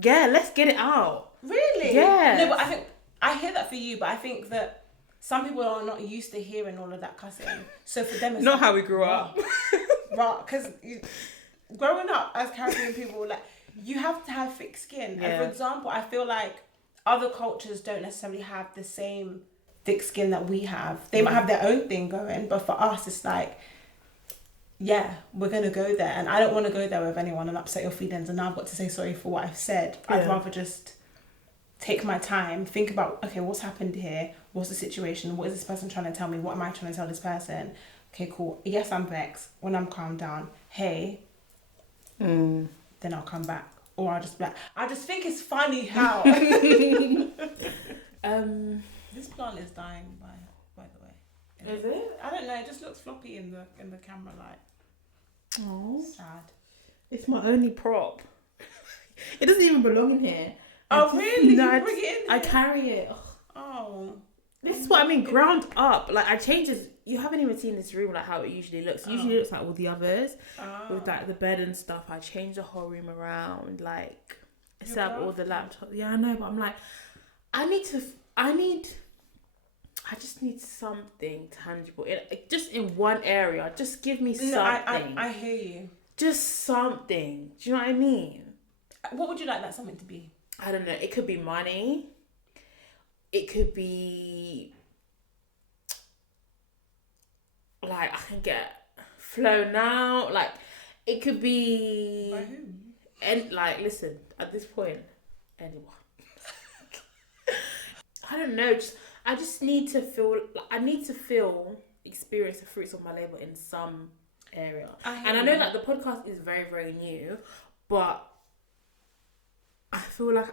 Yeah, let's get it out. Really? Yeah. No, but I think I hear that for you, but I think that some people are not used to hearing all of that cussing. So for them, it's not like, how we grew up. Right, because growing up as Caribbean people, like, you have to have thick skin. Yeah. And for example, I feel like other cultures don't necessarily have the same thick skin that we have. They might have their own thing going, but for us, it's like, yeah, we're going to go there. And I don't want to go there with anyone and upset your feelings. And now I've got to say sorry for what I've said. Yeah. I'd rather just take my time, think about, okay, what's happened here? What's the situation? What is this person trying to tell me? What am I trying to tell this person? Okay, cool. Yes, I'm vexed. When I'm calmed down, hey, then I'll come back. Or I'll just be like, I just think it's funny how. This plant is dying, by the way. Is it? I don't know. It just looks floppy in the camera light. Oh, Sad. It's my only prop. It doesn't even belong in here. Oh, really? No, You bring it in I here? carry it. Oh. This is what I mean, ground up. Like, I changed this. You haven't even seen this room, like, how it usually looks. It usually looks like all the others. With, like, the bed and stuff. I changed the whole room around. Like, set up all the laptops. Yeah, I know, but I'm like, I just need something tangible. Just in one area. Just give me something. No, I hear you. Just something. Do you know what I mean? What would you like that something to be? I don't know. It could be money. It could be like I can get flow now. Like it could be. By who? And like, listen. At this point, anyone. I don't know. I just need to feel. I need to experience the fruits of my labor in some area. I know that the podcast is very, very new, but I feel like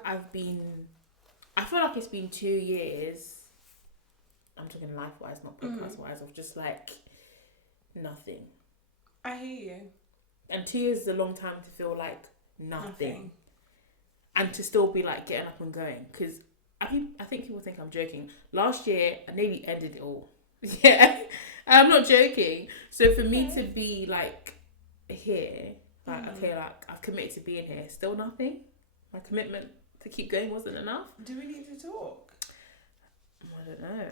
it's been 2 years. I'm talking life-wise, not podcast-wise, of just like nothing. I hear you. And 2 years is a long time to feel like nothing. And to still be like getting up and going. Because I think people think I'm joking. Last year, I nearly ended it all. Yeah, I'm not joking. So for me to be like here, like okay, like I've committed to being here, still nothing. My commitment to keep going wasn't enough. Do we need to talk? I don't know.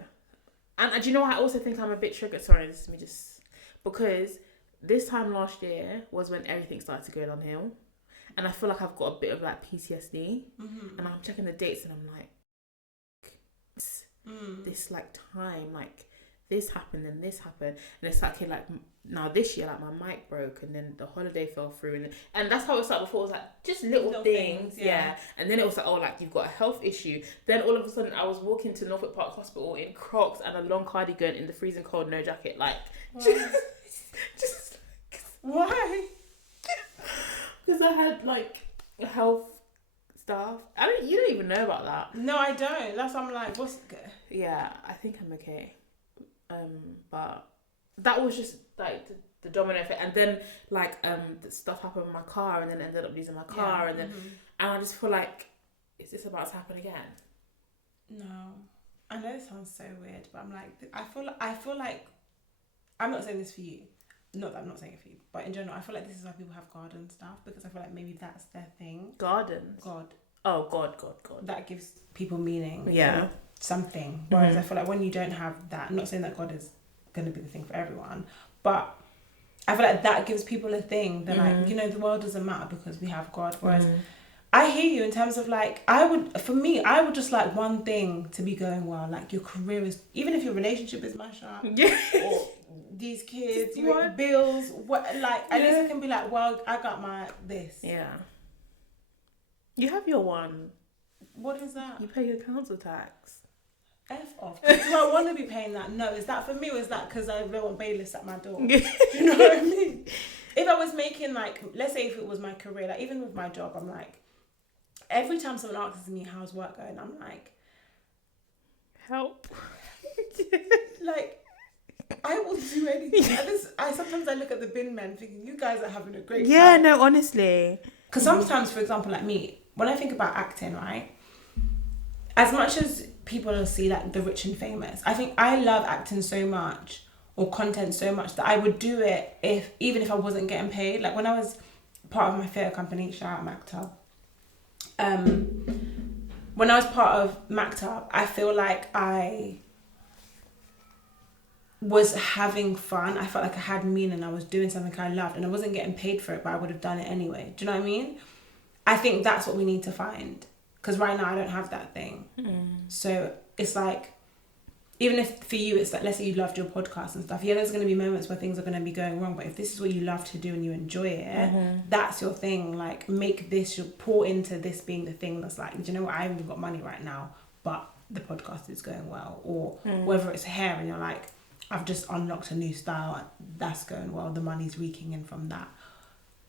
And do you know what? I also think I'm a bit triggered. Sorry, this is me just because this time last year was when everything started to go downhill, and I feel like I've got a bit of like PTSD, and I'm checking the dates and I'm like, this like time like. This happened and this happened, and it's like, okay, like now this year, like my mic broke, and then the holiday fell through, and that's how it started before. It was like just little things, yeah. And then it was like, oh, like you've got a health issue. Then all of a sudden, I was walking to Norfolk Park Hospital in Crocs and a long cardigan in the freezing cold, no jacket, like just why? Because I had like health stuff. You don't even know about that. No, I don't. That's why I'm like, what's good? Yeah, I think I'm okay. But that was just like the domino effect, and then like the stuff happened with my car, and then ended up losing my car, and then and I just feel like, is this about to happen again? No, I know it sounds so weird, but I'm like, I feel like I'm not saying this for you, not that I'm not saying it for you, but in general, I feel like this is why people have garden stuff, because I feel like maybe that's their thing. Gardens. God. Oh, God. That gives people meaning. Yeah. Something. Whereas I feel like when you don't have that, I'm not saying that God is going to be the thing for everyone, but I feel like that gives people a thing. They're like, you know, the world doesn't matter because we have God. Whereas I hear you in terms of like, I would just like one thing to be going well. Like your career is, even if your relationship is mashed up, or these kids, your bills, at least it can be like, well, I got my this. Yeah. You have your one. What is that? You pay your council tax. F off. Do I want to be paying that? No. Is that for me, or is that because I don't want bailiffs at my door? Do you know what I mean? If I was making like, let's say if it was my career, like even with my job, I'm like, every time someone asks me how's work going, I'm like, help. Like, I will do anything. Sometimes I look at the bin men thinking, you guys are having a great time. Yeah, no, honestly. Because sometimes, for example, like me, when I think about acting, right, as much as people will see like the rich and famous, I think I love acting so much, or content so much, that I would do it even if I wasn't getting paid. Like when I was part of my theatre company, shout out Mactab. When I was part of Mactab, I feel like I was having fun. I felt like I had meaning. I was doing something I loved, and I wasn't getting paid for it, but I would have done it anyway. Do you know what I mean? I think that's what we need to find, because right now I don't have that thing. So it's like, even if for you it's like, let's say you loved your podcast and stuff, there's going to be moments where things are going to be going wrong, but if this is what you love to do and you enjoy it, that's your thing. Like, make this, you pour into this being the thing that's like, do you know what, I haven't got money right now, but the podcast is going well. Or whether it's hair and you're like, I've just unlocked a new style, that's going well, the money's reeking in from that.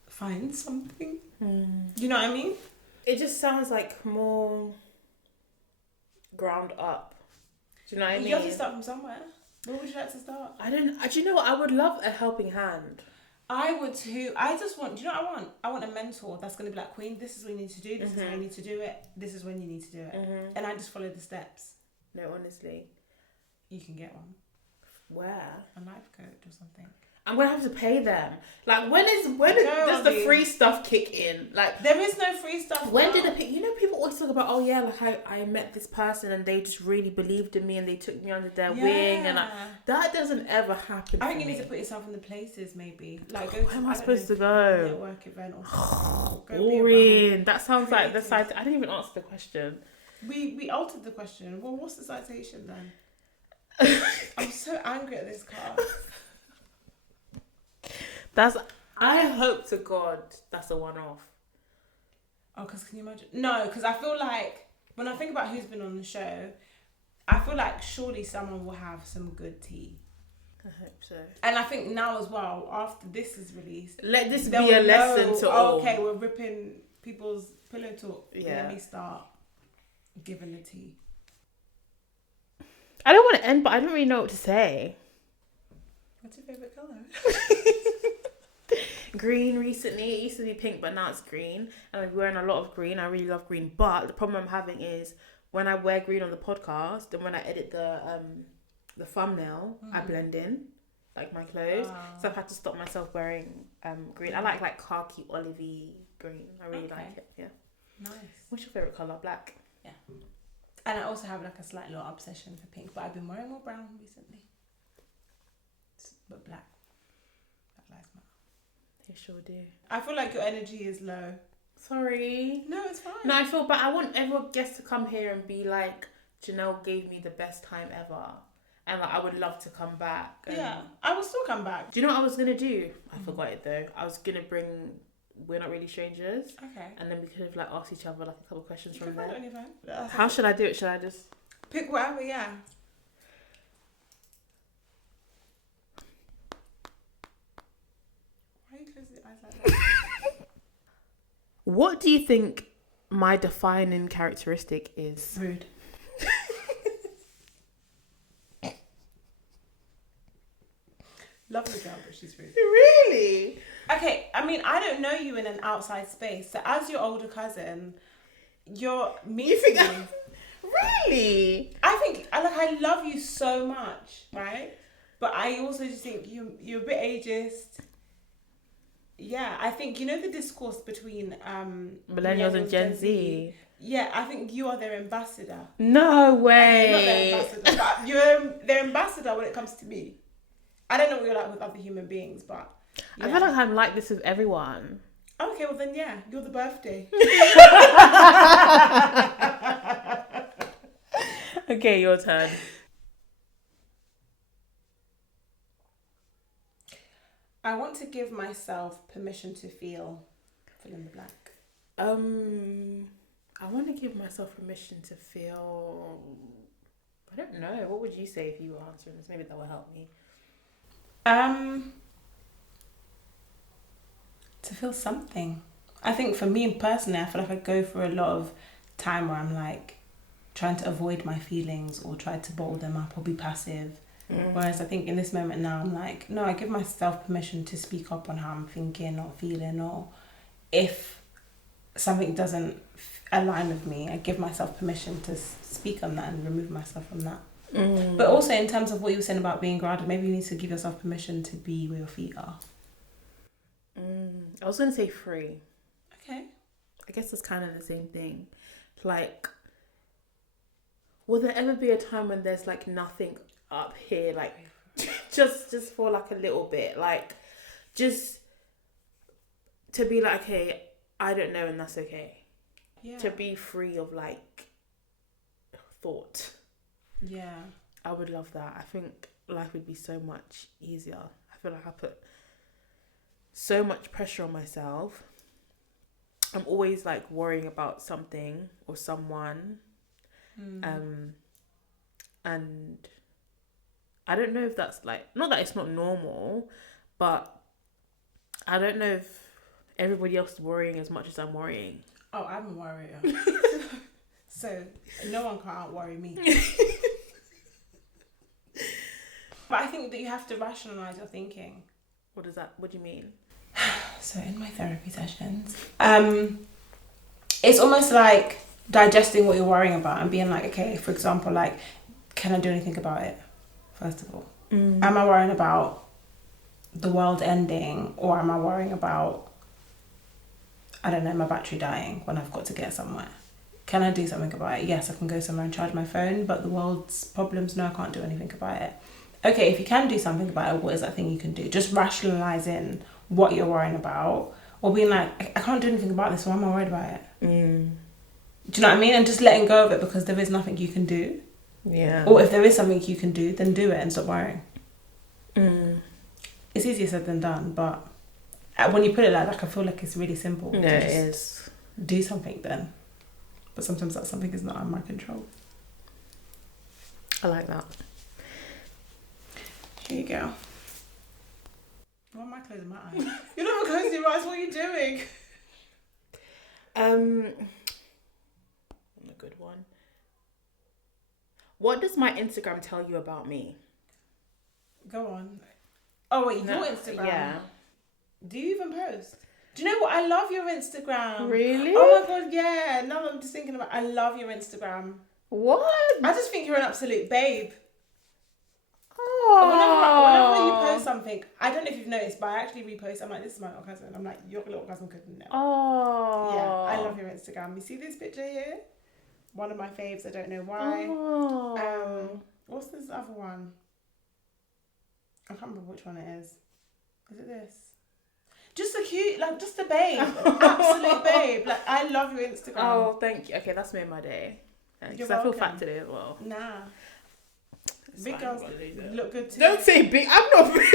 Find something. You know what I mean? It just sounds like more ground up. Do you know what I mean? You have to start from somewhere. Where would you like to start? Do you know what? I would love a helping hand. I would too. I just want, do you know what I want? I want a mentor that's going to be like, Queen, this is what you need to do. This is how you need to do it. This is when you need to do it. And I just follow the steps. No, honestly. You can get one. Where? A life coach or something. I'm gonna have to pay them. Like when does the free stuff kick in? Like there is no free stuff. When did people always talk about, oh yeah, like I met this person and they just really believed in me and they took me under their wing, and that doesn't ever happen. I think you need to put yourself in the places, maybe. Like where am I supposed to go? Network event or something. Boring. That sounds like the site. I didn't even answer the question. We altered the question. Well, what's the citation then? I'm so angry at this car. I hope to God that's a one-off. Oh, because can you imagine? No, because I feel like when I think about who's been on the show, I feel like surely someone will have some good tea. I hope so. And I think now as well, after this is released, let this be a lesson to all. Okay, we're ripping people's pillow talk. Yeah. Let me start giving the tea. I don't want to end, but I don't really know what to say. What's your favourite colour? Green recently. It used to be pink, but now it's green. And I'm wearing a lot of green. I really love green. But the problem I'm having is when I wear green on the podcast and when I edit the thumbnail, I blend in like my clothes. So I've had to stop myself wearing green. I like khaki, olivey green. I really like it. Yeah. Nice. What's your favourite colour? Black. Yeah. And I also have like a slight little obsession for pink, but I've been wearing more brown recently. But black lives matter. They sure do. I feel like your energy is low. Sorry. No, it's fine. No, I feel, but I want every guest to come here and be like, Janelle gave me the best time ever, and like I would love to come back. Yeah, I will still come back. Do you know what I was gonna do? I forgot it though. I was gonna bring We're Not Really Strangers. Okay. And then we could have like asked each other like a couple of questions from there. How should I do it? Should I just pick whatever? Yeah. What do you think my defining characteristic is? Rude. Lovely girl, but she's rude. Really? Okay, I mean, I don't know you in an outside space. So as your older cousin, you're meeting me. Really? I love you so much, right? But I also just think you're a bit ageist. Yeah, I think, you know the discourse between Millennials and Gen Z. Yeah, I think you are their ambassador. No way. Okay, not their ambassador, but you're their ambassador when it comes to me. I don't know what you're like with other human beings, but yeah. I feel like I'm like this with everyone. Okay, well then yeah, you're the birthday. Okay, your turn. I want to give myself permission to fill in the blank. I want to give myself permission to feel. I don't know. What would you say if you were answering this? Maybe that will help me. To feel something. I think for me personally, I feel like I go for a lot of time where I'm like trying to avoid my feelings or try to bottle them up or be passive. Whereas I think in this moment now, I'm like, no, I give myself permission to speak up on how I'm thinking or feeling, or if something doesn't align with me, I give myself permission to speak on that and remove myself from that. But also in terms of what you were saying about being grounded, maybe you need to give yourself permission to be where your feet are. I was going to say free. Okay. I guess it's kind of the same thing. Like, will there ever be a time when there's like nothing up here, like just for like a little bit, like just to be like, okay, I don't know, and that's okay. Yeah. To be free of like thought. Yeah. I would love that. I think life would be so much easier. I feel like I put so much pressure on myself. I'm always like worrying about something or someone. And I don't know if that's like, not that it's not normal, but I don't know if everybody else is worrying as much as I'm worrying. Oh, I'm a worrier. So no one can't worry me. But I think that you have to rationalise your thinking. What do you mean? So in my therapy sessions, it's almost like digesting what you're worrying about and being like, okay, for example, like, can I do anything about it? first of all? Am I worrying about the world ending, or am I worrying about, I don't know, my battery dying when I've got to get somewhere? Can I do something about it? Yes, I can go somewhere and charge my phone, but the world's problems, no, I can't do anything about it. Okay, if you can do something about it, what is that thing you can do? Just rationalising what you're worrying about, or being like, I can't do anything about this, so why am I worried about it? Do you know what I mean? And just letting go of it because there is nothing you can do. Yeah. Or if there is something you can do, then do it and stop worrying. It's easier said than done, but when you put it like that, I feel like it's really simple. No, it is. Do something then. But sometimes that something is not under my control. I like that. Here you go. Why am I closing my eyes? You're not closing your eyes. What are you doing? A good one. What does my Instagram tell you about me? Go on. Oh wait, your Instagram. Yeah. Do you even post? Do you know what? I love your Instagram. Really? Oh my god, yeah. Now I'm just thinking about. I love your Instagram. What? I just think you're an absolute babe. Oh. Whenever you post something, I don't know if you've noticed, but I actually repost. I'm like, this is my little cousin. I'm like, your little cousin couldn't know. Oh. Yeah, I love your Instagram. You see this picture here? One of my faves. I don't know why. Oh. What's this other one? I can't remember which one it is. Is it this? Just a cute, like, just a babe. Absolute babe. Like, I love your Instagram. Oh, thank you. Okay, that's made my day. Because I feel fat today as well. Nah. It's big fine, girls I'm gonna lose it. look good too. Don't say big. I'm not big.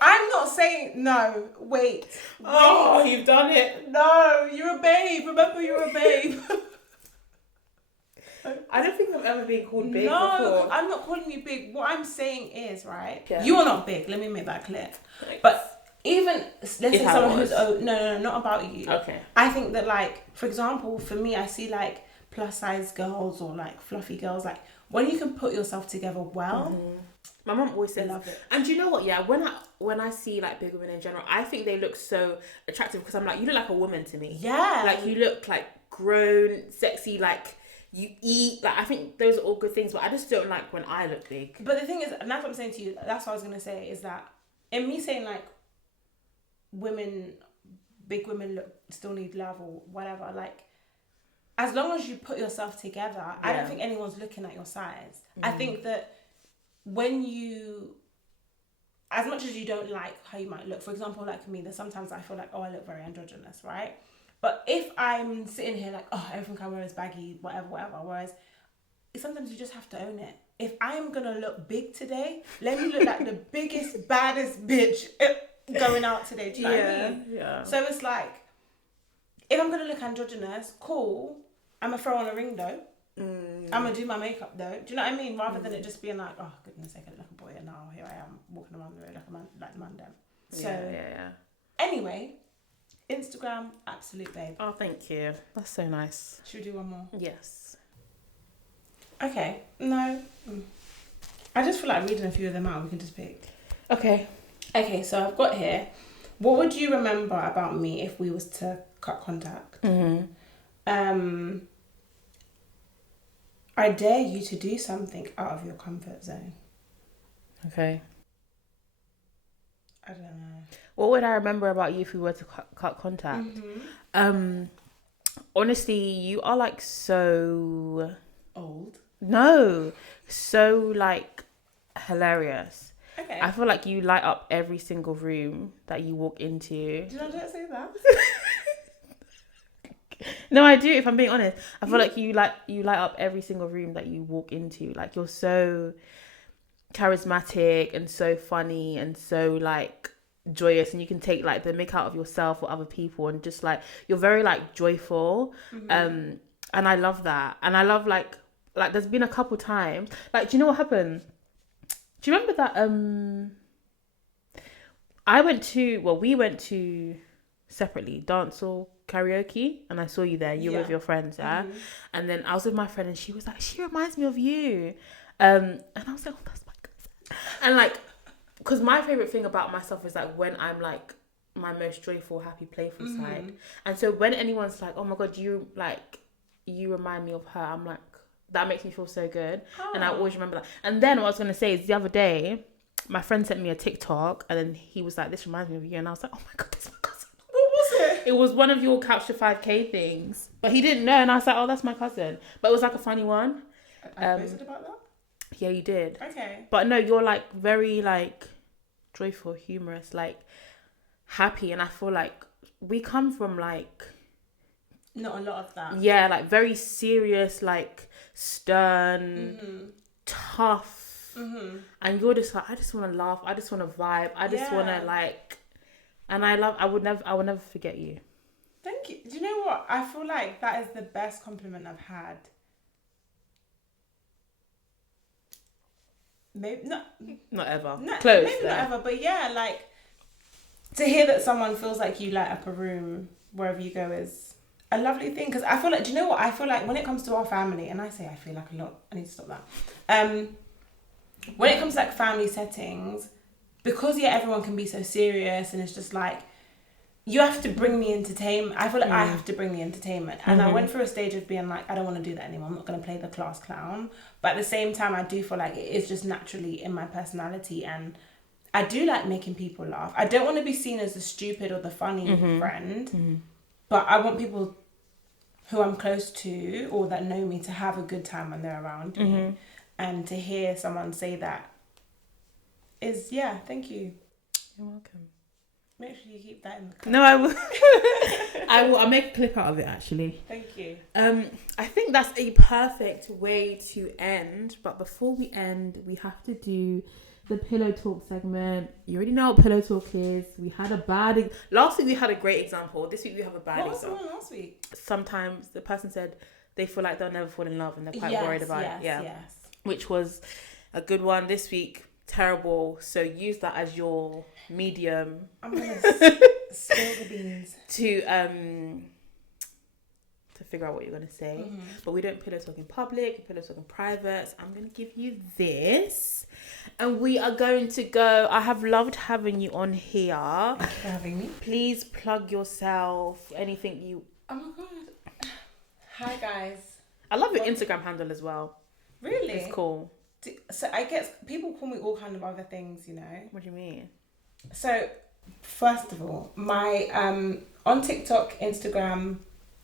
I'm not saying, no, wait. Oh, you've done it. No, you're a babe. Remember, you're a babe. I don't think I've ever been called big No, before. I'm not calling you big. What I'm saying is, right, Yeah. you are not big. Let me make that clear. Thanks. But even, let's say I someone was. who's, no, not about you. Okay. I think that, like, for example, for me, I see, like, plus size girls or, like, fluffy girls, like, when you can put yourself together well. My mum always says, love it. and do you know what? Yeah, when I see like big women in general, I think they look so attractive because I'm like, you look like a woman to me. Yeah. Like you look like grown, sexy, like you eat. Like I think those are all good things, but I just don't like when I look big. But the thing is, and that's what I'm saying to you, that's what I was going to say, is that in me saying, like, big women still need love or whatever, like, as long as you put yourself together, I don't think anyone's looking at your size. I think that when you, as much as you don't like how you might look, for example, like me, there's sometimes I feel like, oh, I look very androgynous, right? But if I'm sitting here like, oh, everything I wear is baggy, whatever, whereas sometimes you just have to own it. If I'm going to look big today, let me look like the biggest, baddest bitch going out today. Do you know what I mean? Yeah. So it's like, if I'm going to look androgynous, cool. I'm going to throw on a ring though. I'm going to do my makeup though. Do you know what I mean? Rather than it just being like, oh, goodness sake, I look like a boy and now here I am walking around the road like a man, like the man then. So, yeah. anyway, Instagram, absolute babe. Oh, thank you. That's so nice. Should we do one more? Yes. Okay. No. I just feel like reading a few of them out. We can just pick. Okay. Okay, so I've got here. What would you remember about me if we was to cut contact? I dare you to do something out of your comfort zone. Okay. I don't know. What would I remember about you if we were to cut contact? Honestly, you are like so Old. No, so like hilarious. Okay. I feel like you light up every single room that you walk into. Did I just say that? No, I do. If I'm being honest, I feel like you light up every single room that you walk into. Like you're so charismatic and so funny and so like joyous, and you can take like the mick out of yourself or other people, and just like you're very like joyful. And I love that. And I love like there's been a couple times, like, do you know what happened? Do you remember that we went to separately dance or karaoke, and I saw you there. You were with your friends, yeah. And then I was with my friend, and she was like, she reminds me of you. And I was like, oh, that's my cousin. And like, because my favorite thing about myself is like when I'm like my most joyful, happy, playful side. And so when anyone's like, oh my god, you remind me of her, I'm like, that makes me feel so good. Oh. And I always remember that. And then what I was going to say is the other day, my friend sent me a TikTok and then he was like, this reminds me of you. And I was like, oh my God, that's my cousin. What was it? It was one of your Couch to 5K things. But he didn't know. And I was like, oh, that's my cousin. But it was like a funny one. I posted about that? Yeah, you did. Okay. But no, you're like very like joyful, humorous, like happy. And I feel like we come from like... Not a lot of that. Yeah, like very serious, like stern, tough. And you're just like, I just want to laugh. I just want to vibe. I just want to like... And I would never forget you. Thank you. Do you know what? I feel like that is the best compliment I've had. Maybe not ever. Close. Maybe not ever, but yeah, like to hear that someone feels like you light up a room wherever you go is a lovely thing. Because I feel like, do you know what? I feel like when it comes to our family, and I say I feel like a lot. I need to stop that. When it comes to like family settings, because everyone can be so serious, and it's just like you have to bring the entertainment. I feel like I have to bring the entertainment. And I went through a stage of being like, I don't want to do that anymore. I'm not going to play the class clown. But at the same time, I do feel like it is just naturally in my personality. And I do like making people laugh. I don't want to be seen as the stupid or the funny friend. But I want people who I'm close to or that know me to have a good time when they're around me. And to hear someone say that is, thank you. You're welcome. Make sure you keep that in the clip. No, I will. I'll make a clip out of it, actually. Thank you. I think that's a perfect way to end. But before we end, we have to do the pillow talk segment. You already know what pillow talk is. We had a bad... Last week, we had a great example. This week, we have a bad example. What was the one last week? Sometimes the person said they feel like they'll never fall in love and they're quite worried about it. Yeah. Yes. Which was a good one. This week, terrible. So use that as your medium. I'm gonna spill the beans to figure out what you're gonna say. But we don't pillow talk in public. We pillow talk in private. So I'm gonna give you this, and we are going to go. I have loved having you on here. Thank you for having me. Please plug yourself. Anything you. Oh my god. Hi guys. I love your Instagram handle as well. Really? It's cool. So I guess people call me all kind of other things, you know. What do you mean? So, first of all, my on TikTok, Instagram,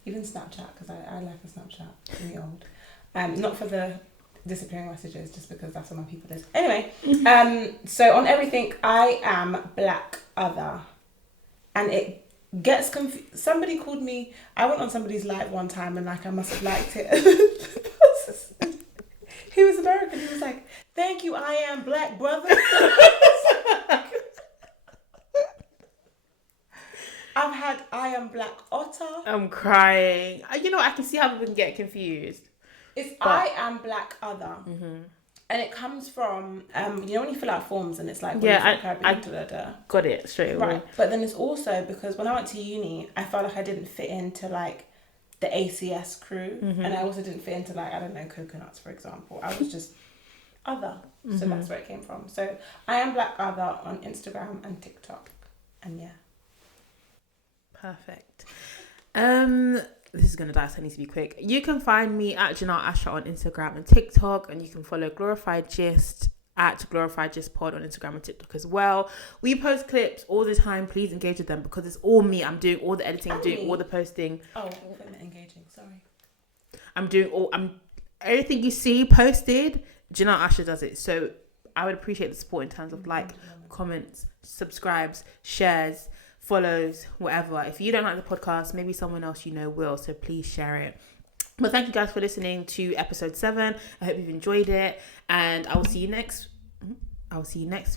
even Snapchat, because I like a Snapchat in the old. Not for the disappearing messages, just because that's what my people is. Anyway, so on everything, I am Black Other, and it gets confused. Somebody called me. I went on somebody's live one time, and like I must have liked it. He was American. He was like, "Thank you, I am Black brother." I've had I am Black Otter. I'm crying. You know, I can see how people can get confused. I am Black Other. And it comes from, you know, when you fill out forms and it's like, I got it straight away. Right. But then it's also because when I went to uni, I felt like I didn't fit into like the ACS crew. And I also didn't fit into like, I don't know, coconuts, for example. I was just other. So that's where it came from. So I am Black Other on Instagram and TikTok. And yeah. Perfect. This is gonna die, so I need to be quick. You can find me at Janelle Asher on Instagram and TikTok, and you can follow Glorified Jist at Glorified Jist Pod on Instagram and TikTok as well. We post clips all the time. Please engage with them because it's all me. I'm doing all the editing, doing all the posting. Oh, I wasn't engaging. Sorry. I'm everything you see posted. Janelle Asher does it. So I would appreciate the support in terms of comments, subscribes, shares, follows, whatever. If you don't like the podcast, maybe someone else you know will, so please share it. But thank you guys for listening to episode 7. I hope you've enjoyed it, and I will see you next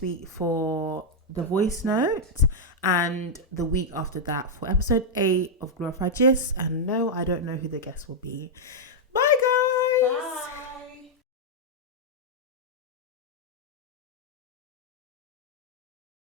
week for the voice note, and the week after that for episode 8 of Glorified Gist. And no, I don't know who the guest will be. Bye guys.